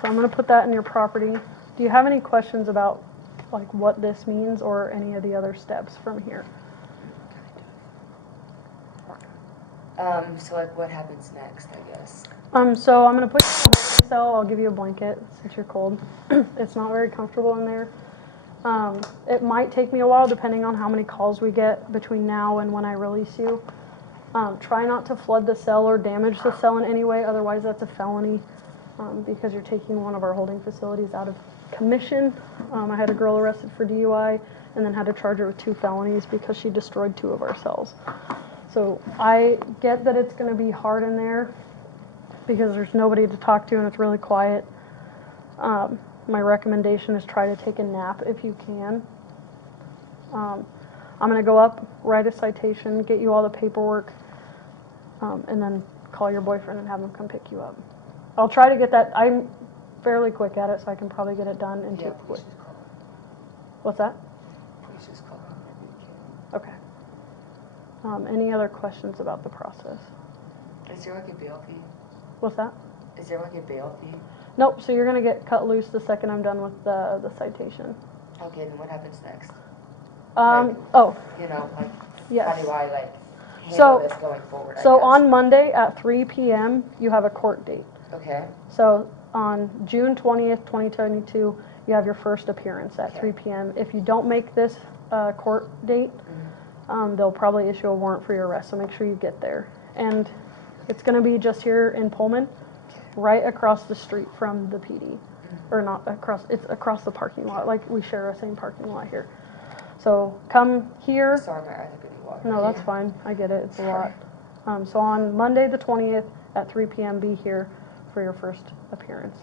So I'm going to put that in your property. Do you have any questions about like what this means or any of the other steps from here? So like what happens next, I guess? So I'm going to put you in a holding cell. I'll give you a blanket since you're cold. It's not very comfortable in there. It might take me a while depending on how many calls we get between now and when I release you. Try not to flood the cell or damage the cell in any way, otherwise that's a felony. Because you're taking one of our holding facilities out of commission. I had a girl arrested for DUI and then had to charge her with 2 felonies because she destroyed 2 of our cells. So I get that it's going to be hard in there because there's nobody to talk to and it's really quiet. My recommendation is try to take a nap if you can. I'm going to go up, write a citation, get you all the paperwork, and then call your boyfriend and have him come pick you up. I'll try to get that. I'm fairly quick at it, so I can probably get it done in 2 weeks. Please just call. What's that? Please just call me whenever you can. Okay. Any other questions about the process? Is there like a bail fee? What's that? Is there like a bail fee? Nope, so you're going to get cut loose the second I'm done with the citation. Okay, then what happens next? Like, You know, like, yes. how do I like handle this going forward, I guess? On Monday at 3 p.m., you have a court date. Okay. So on June 20th, 2022, you have your first appearance at 3 p.m. If you don't make this court date, they'll probably issue a warrant for your arrest, so make sure you get there. And it's going to be just here in Pullman, right across the street from the PD. Or not across, it's across the parking lot, like we share a same parking lot here. So come here. Sorry, my eyes are getting watery. No, that's fine. I get it. It's a lot. So on Monday the 20th at 3 p.m., be here for your first appearance.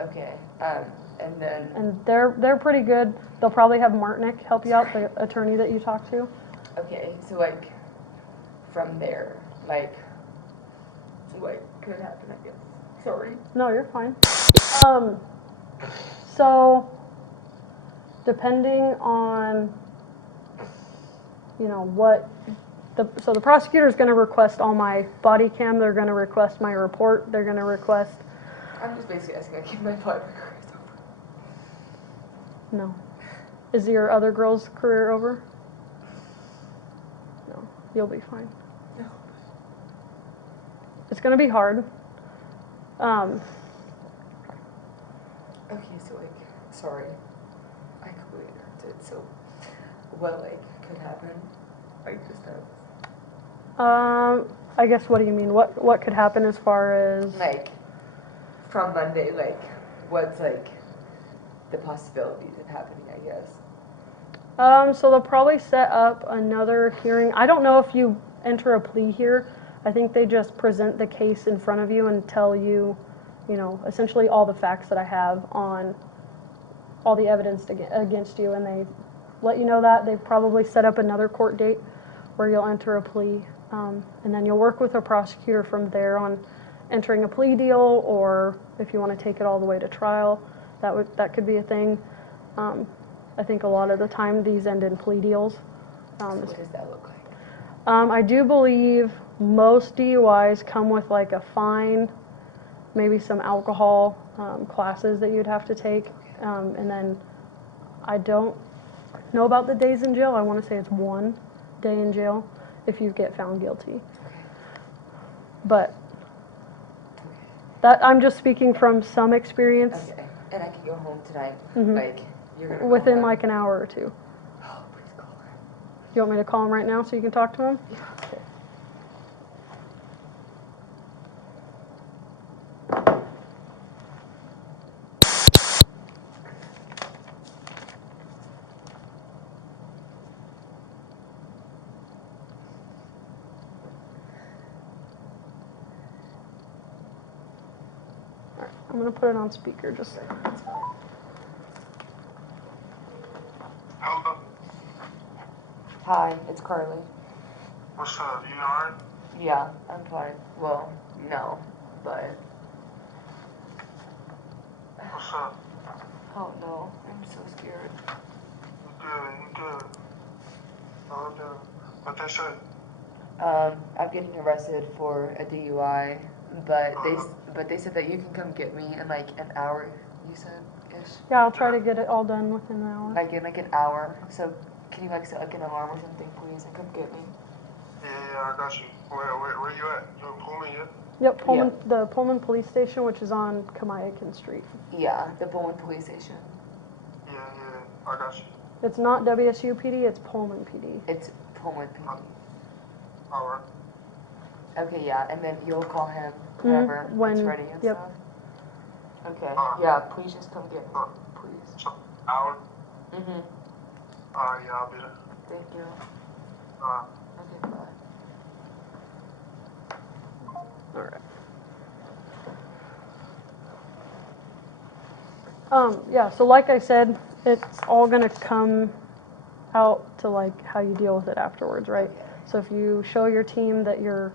Okay. And then. And they're pretty good. They'll probably have Martinick help you out, the attorney that you talk to. Okay, so like from there, like what could happen, I guess. Sorry. No, you're fine. So depending on you know, so the prosecutor is going to request all my body cam, they're going to request my report, they're going to request, I'm just basically asking, I keep my body career over. no. Is your other girl's career over? No, you'll be fine. No. It's going to be hard. Okay, so like, sorry, I completely interrupted. So, what like could happen? Like just I guess, what do you mean? What could happen as far as? like from Monday, like what's like the possibilities of happening? I guess. So they'll probably set up another hearing. I don't know if you enter a plea here. I think they just present the case in front of you and tell you, you know, essentially all the facts that I have on all the evidence against you, and they let you know that. They've probably set up another court date where you'll enter a plea, and then you'll work with a prosecutor from there on entering a plea deal, or if you want to take it all the way to trial, that could be a thing. I think a lot of the time these end in plea deals. So what does that look like? I do believe most DUIs come with like a fine, maybe some alcohol classes that you'd have to take, and then I don't know about the days in jail. I want to say it's 1 day in jail if you get found guilty. But that, I'm just speaking from some experience. Okay, and I can go home tonight. Mhm. Like you're gonna Within call like an hour or two. Oh, please call her. You want me to call him right now so you can talk to him? Yeah. Okay. All right, I'm gonna put it on speaker just so. Hello? Hi, it's Karly. What's up? You alright? Yeah, I'm fine. Well, no, but What's up? oh no, I'm so scared. You good. Oh, no. What they say? I'm getting arrested for a DUI, but they said that you can come get me in like an hour. You said ish. Yeah, I'll try to get it all done within an hour. Like in like an hour. So can you like set like an alarm or something, please, and come get me? Yeah, I got you. Where you at? You in Pullman yet? Yep, the Pullman Police Station, which is on Kamayakin Street. Yeah, the Pullman Police Station. Yeah, I got you. It's not WSU PD, it's Pullman PD. It's Pullman PD. Alright. Okay, yeah, and then you'll call him whenever when- it's ready and yep. stuff. Okay, Alright. yeah, please just come get me, please. So, hour? Mhm. Alright, yeah, I'll be there. Thank you. Alright. Okay, bye. All right. Yeah, so like I said, it's all gonna come out to like how you deal with it afterwards, right? Okay. So if you show your team that you're,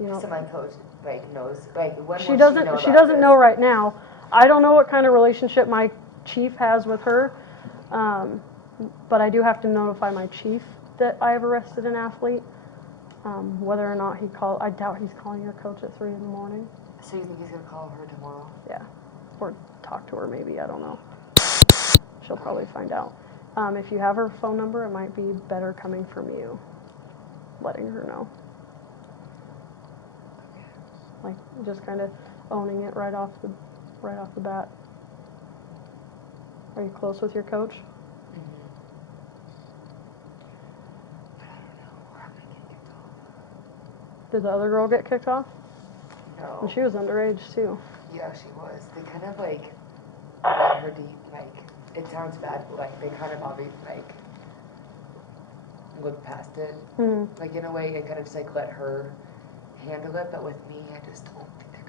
you know, So my coach like knows like when she will doesn't know she about doesn't this? know right now. I don't know what kind of relationship my chief has with her, but I do have to notify my chief that I have arrested an athlete. Whether or not I doubt he's calling your coach at 3 in the morning. So you think he's gonna call her tomorrow? Yeah, or talk to her maybe, I don't know. She'll probably find out. If you have her phone number, it might be better coming from you, letting her know. Like just kind of owning it right off the bat. Are you close with your coach? Mm-hmm. But I don't know where I'm gonna get kicked off. Did the other girl get kicked off? No. And she was underage too. Yeah, she was. They kind of like let her like it sounds bad, but like they kind of obviously like look past it. Mm-hmm. Like in a way, it kind of just like let her handle it. But with me, I just don't think they're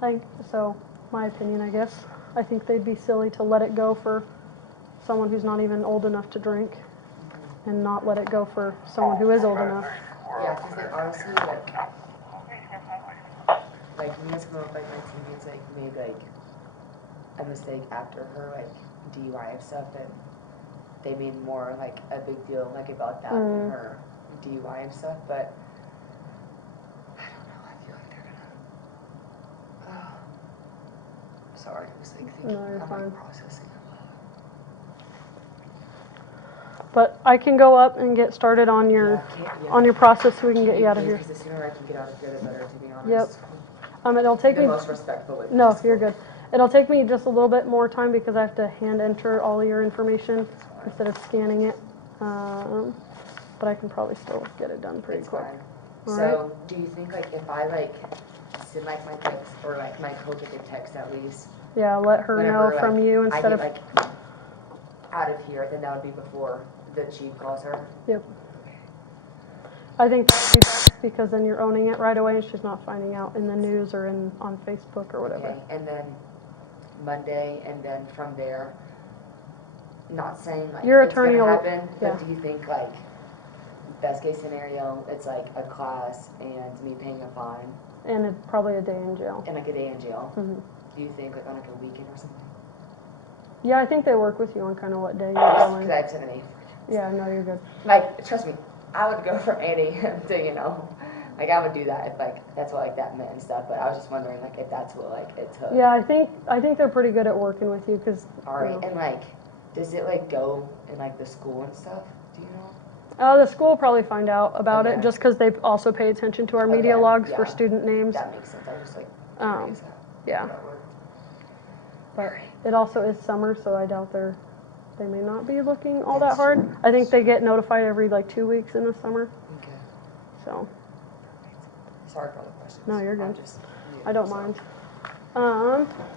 gonna do So, my opinion, I guess, I think they'd be silly to let it go for someone who's not even old enough to drink, and not let it go for someone who is old enough. Yeah, because they honestly like like me and some of like my teammates like made like a mistake after her like DUI and stuff, and they made more like a big deal like about that than her DUI and stuff. But I don't know. I feel like they're gonna. Sorry, I was like thinking. No, you're I'm fine. like processing. But I can go up and get started on your Yeah, on your process so we can get you out of here. Because the sooner I can get out of here, the better. To be honest. Yep. It'll take The me. most respectful way No, possible. you're good. It'll take me just a little bit more time because I have to hand enter all of your information instead of scanning it. But I can probably still get it done pretty It's quick. fine. All So, do you think like if I like send like my text or like my coach like a text at least, Yeah, let her whenever know from like, you I instead get of. like out of here, then that would be before the chief calls her. Yep. I think that would be best because then you're owning it right away and she's not finding out in the news or on Facebook or whatever. Okay, and then Monday, and then from there. Not saying like Your it's attorney gonna will- happen, yeah. but do you think like best case scenario, it's like a class and me paying a fine And it's probably a day in jail. and like a day in jail? hmm Do you think like on like a weekend or something? Yeah, I think they work with you on kind of what day you're Because going. I have 7 8. Yeah, no, you're good. Like, trust me, I would go from 8 a.m. to, like I would do that if like that's what like that meant and stuff. But I was just wondering like if that's what like it took. Yeah, I think they're pretty good at working with you because. All right, and like, does it like go in like the school and stuff? Do you know? The school will probably find out about it Okay. just because they also pay attention to our media Okay, logs for yeah. student names. That makes sense. I was just like curious how Yeah, that worked. but it also is summer, so I doubt they may not be looking all that That's hard. true. I think they get notified every like 2 weeks in the summer. Okay. So Sorry for all the questions. No, you're I'm good. just new, I don't so. mind.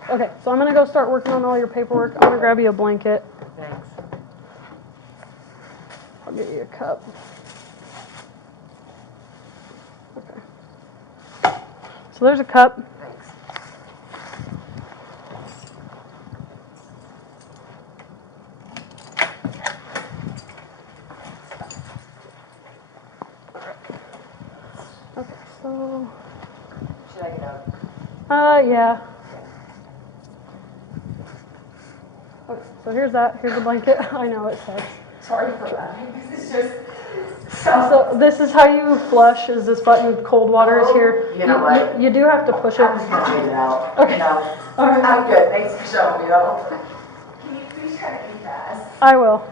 Okay, so I'm gonna go start working on all your paperwork. I'm gonna grab you a blanket. Thanks. I'll get you a cup. Okay. So there's a cup. Thanks. Okay, so Should I get up? yeah. Okay, so here's that. Here's a blanket. I know it sucks. Sorry for that. This is just So this is how you flush. Is this button? Cold water is here. You know what? You do have to push I'm it. just gonna figure it out. Okay. No. All right. I'm good. Thanks for showing me though. Can you please try to be fast? I will.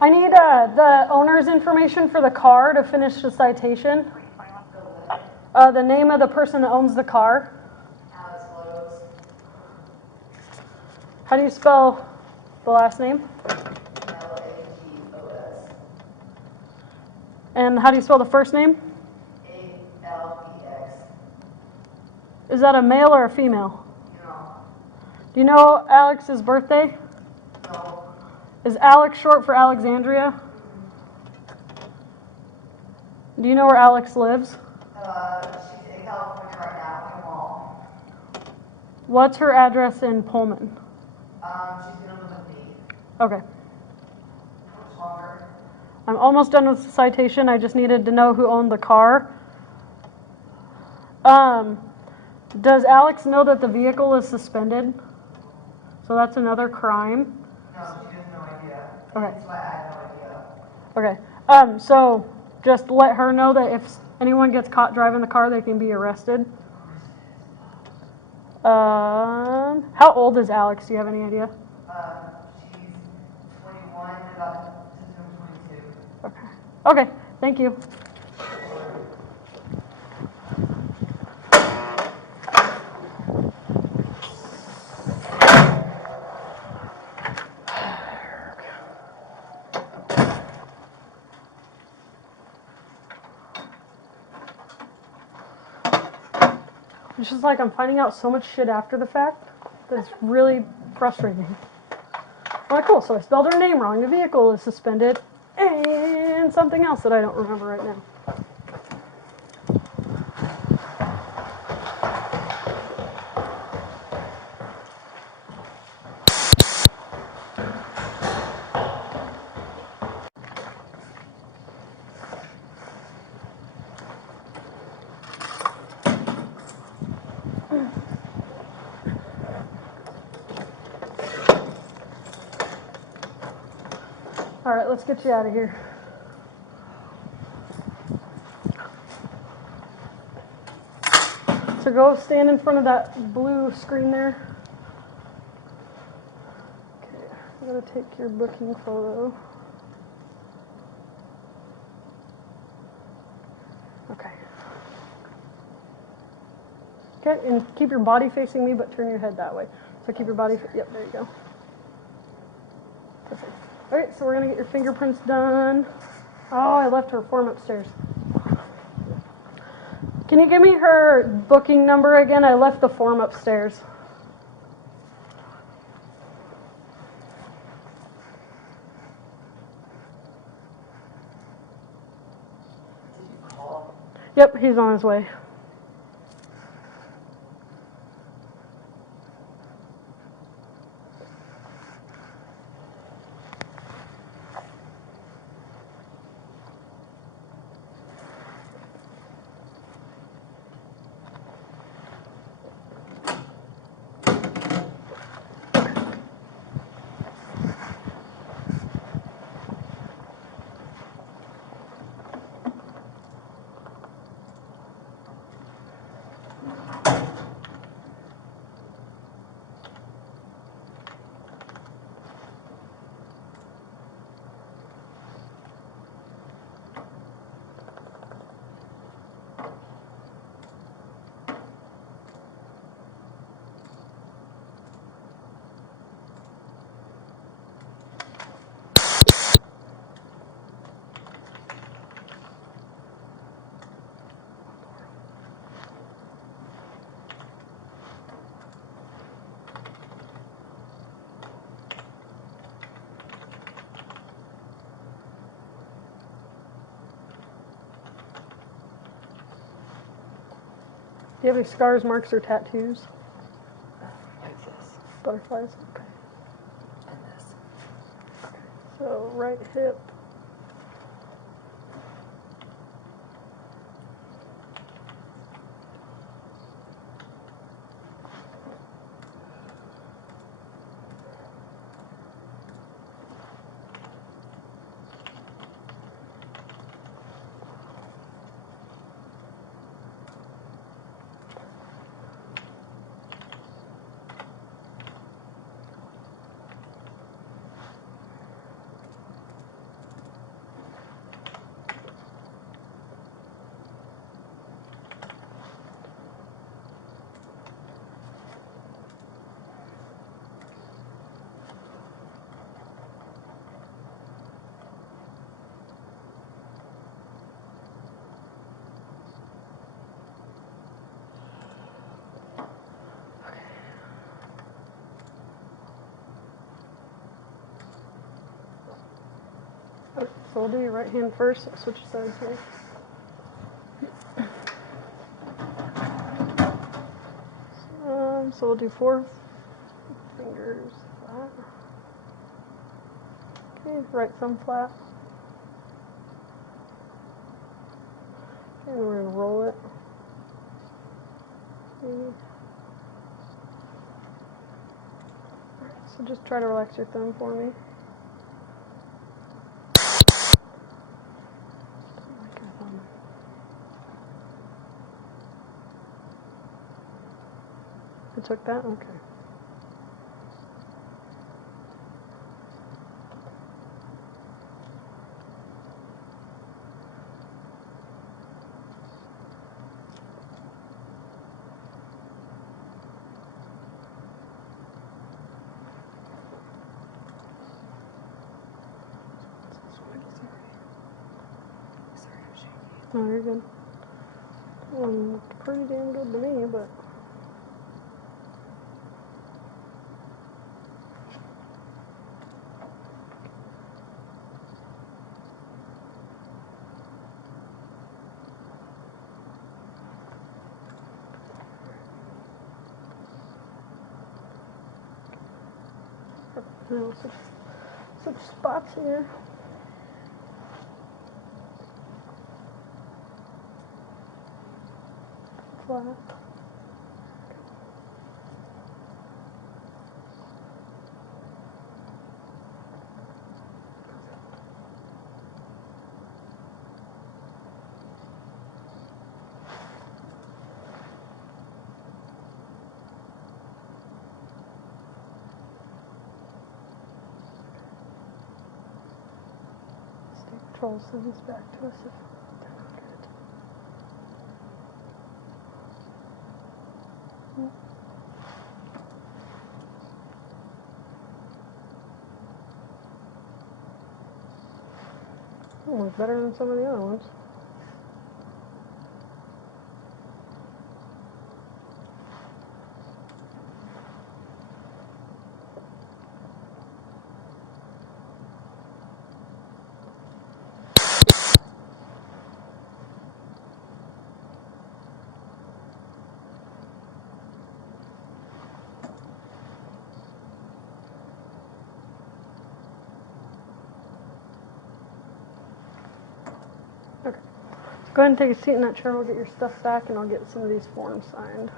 I need the owner's information for the car to finish the citation. The name of the person that owns the car. Alex Logos. How do you spell the last name? Lagos. And how do you spell the first name? ALEX. Is that a male or a female? No. Do you know Alex's birthday? No. Is Alex short for Alexandria? Do you know where Alex lives? She's in California right now in a mall. What's her address in Pullman? She's gonna live with me. Okay. Much longer. I'm almost done with the citation. I just needed to know who owned the car. Does Alex know that the vehicle is suspended? So that's another crime. No, she has no idea. Okay. That's why I have no idea. Okay. So just let her know that if anyone gets caught driving the car, they can be arrested. How old is Alex? Do you have any idea? She's 21, about to turn 22. Okay. Okay. Thank you. It's just like I'm finding out so much shit after the fact that it's really frustrating. All right, cool. So I spelled her name wrong. The vehicle is suspended. And something else that I don't remember right now. All right, let's get you out of here. So go stand in front of that blue screen there. Okay, I'm gonna take your booking photo. Okay. Okay, and keep your body facing me, but turn your head that way. So keep your body, yep, there you go. Perfect. All right, so we're gonna get your fingerprints done. Oh, I left her form upstairs. Can you give me her booking number again? I left the form upstairs. Yep, he's on his way. Do you have any scars, marks, or tattoos? Like this. Butterflies? Okay. And this. So right hip. So we'll do your right hand first. I'll switch sides here. So we'll do 4 fingers flat. Okay, right thumb flat. Okay, and we're gonna roll it. Maybe. Alright, so just try to relax your thumb for me. You took that? Okay. Oh, you're good. Looked pretty damn good to me, but No, such spots here. Flat. State Patrol sends back to us if they're not good. Almost better than some of the other ones. Okay. Go ahead and take a seat in that chair. We'll get your stuff back and I'll get some of these forms signed.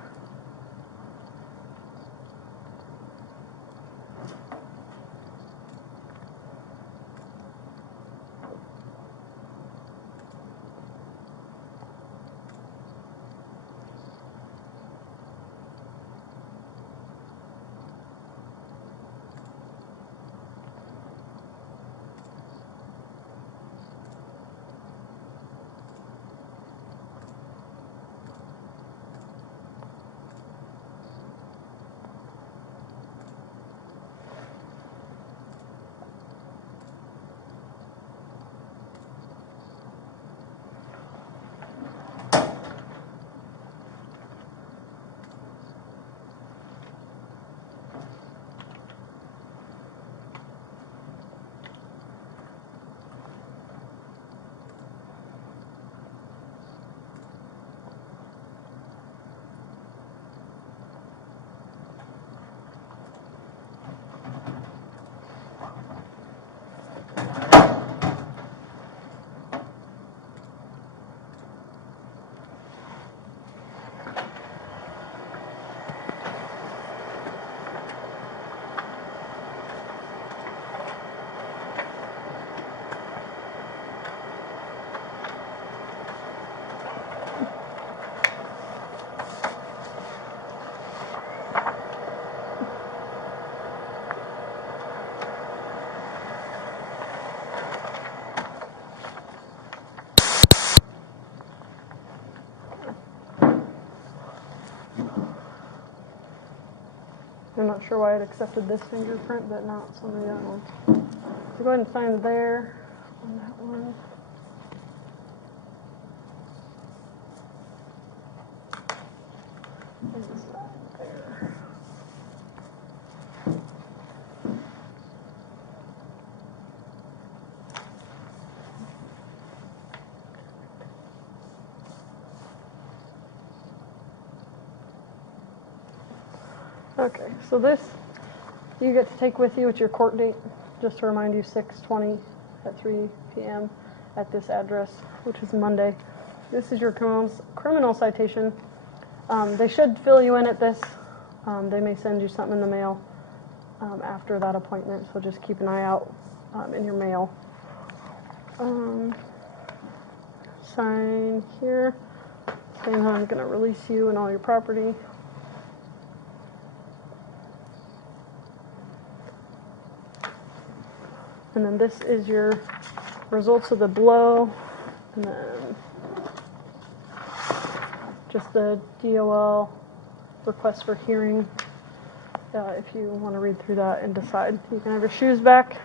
I'm not sure why it accepted this fingerprint, but not some of the other ones. So go ahead and sign there on that one. And sign there. Okay, so this you get to take with you. It's your court date, just to remind you, 6/20 at 3 p.m. at this address, which is Monday. This is your criminal citation. They should fill you in at this. They may send you something in the mail after that appointment, so just keep an eye out in your mail. Sign here, saying how I'm going to release you and all your property. And then this is your results of the blow, and then just the DOL request for hearing. If you want to read through that and decide, you can have your shoes back.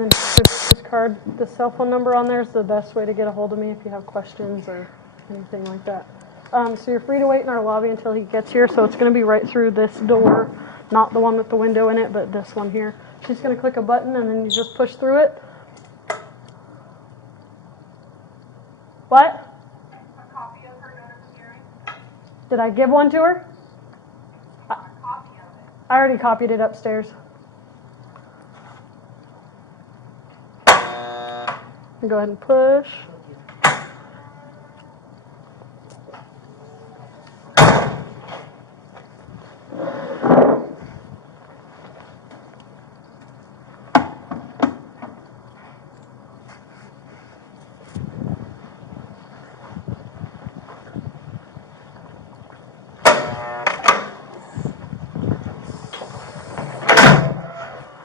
and then just card. The cell phone number on there is the best way to get a hold of me if you have questions or anything like that. So you're free to wait in our lobby until he gets here. So it's going to be right through this door, not the one with the window in it, but this one here. She's going to click a button and then you just push through it. What? A copy of her notice of hearing? Did I give one to her? A copy of it. I already copied it upstairs. Go ahead and push.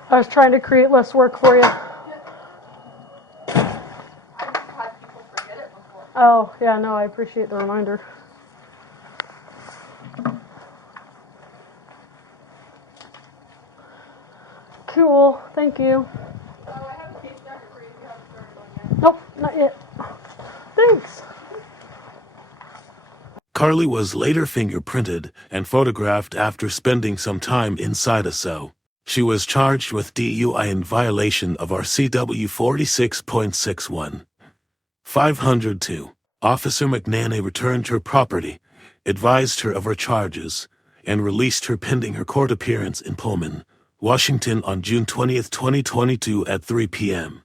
I was trying to create less work for you. Oh, yeah, no, I appreciate the reminder. Cool, thank you. Oh, I have a case jacket for you if you haven't started on yet. Nope, not yet. Thanks. Karly was later fingerprinted and photographed after spending some time inside a cell. She was charged with DUI in violation of RCW 46.61. 502. Officer McNannay returned her property, advised her of her charges, and released her pending her court appearance in Pullman, Washington on June 20, 2022 at 3 p.m.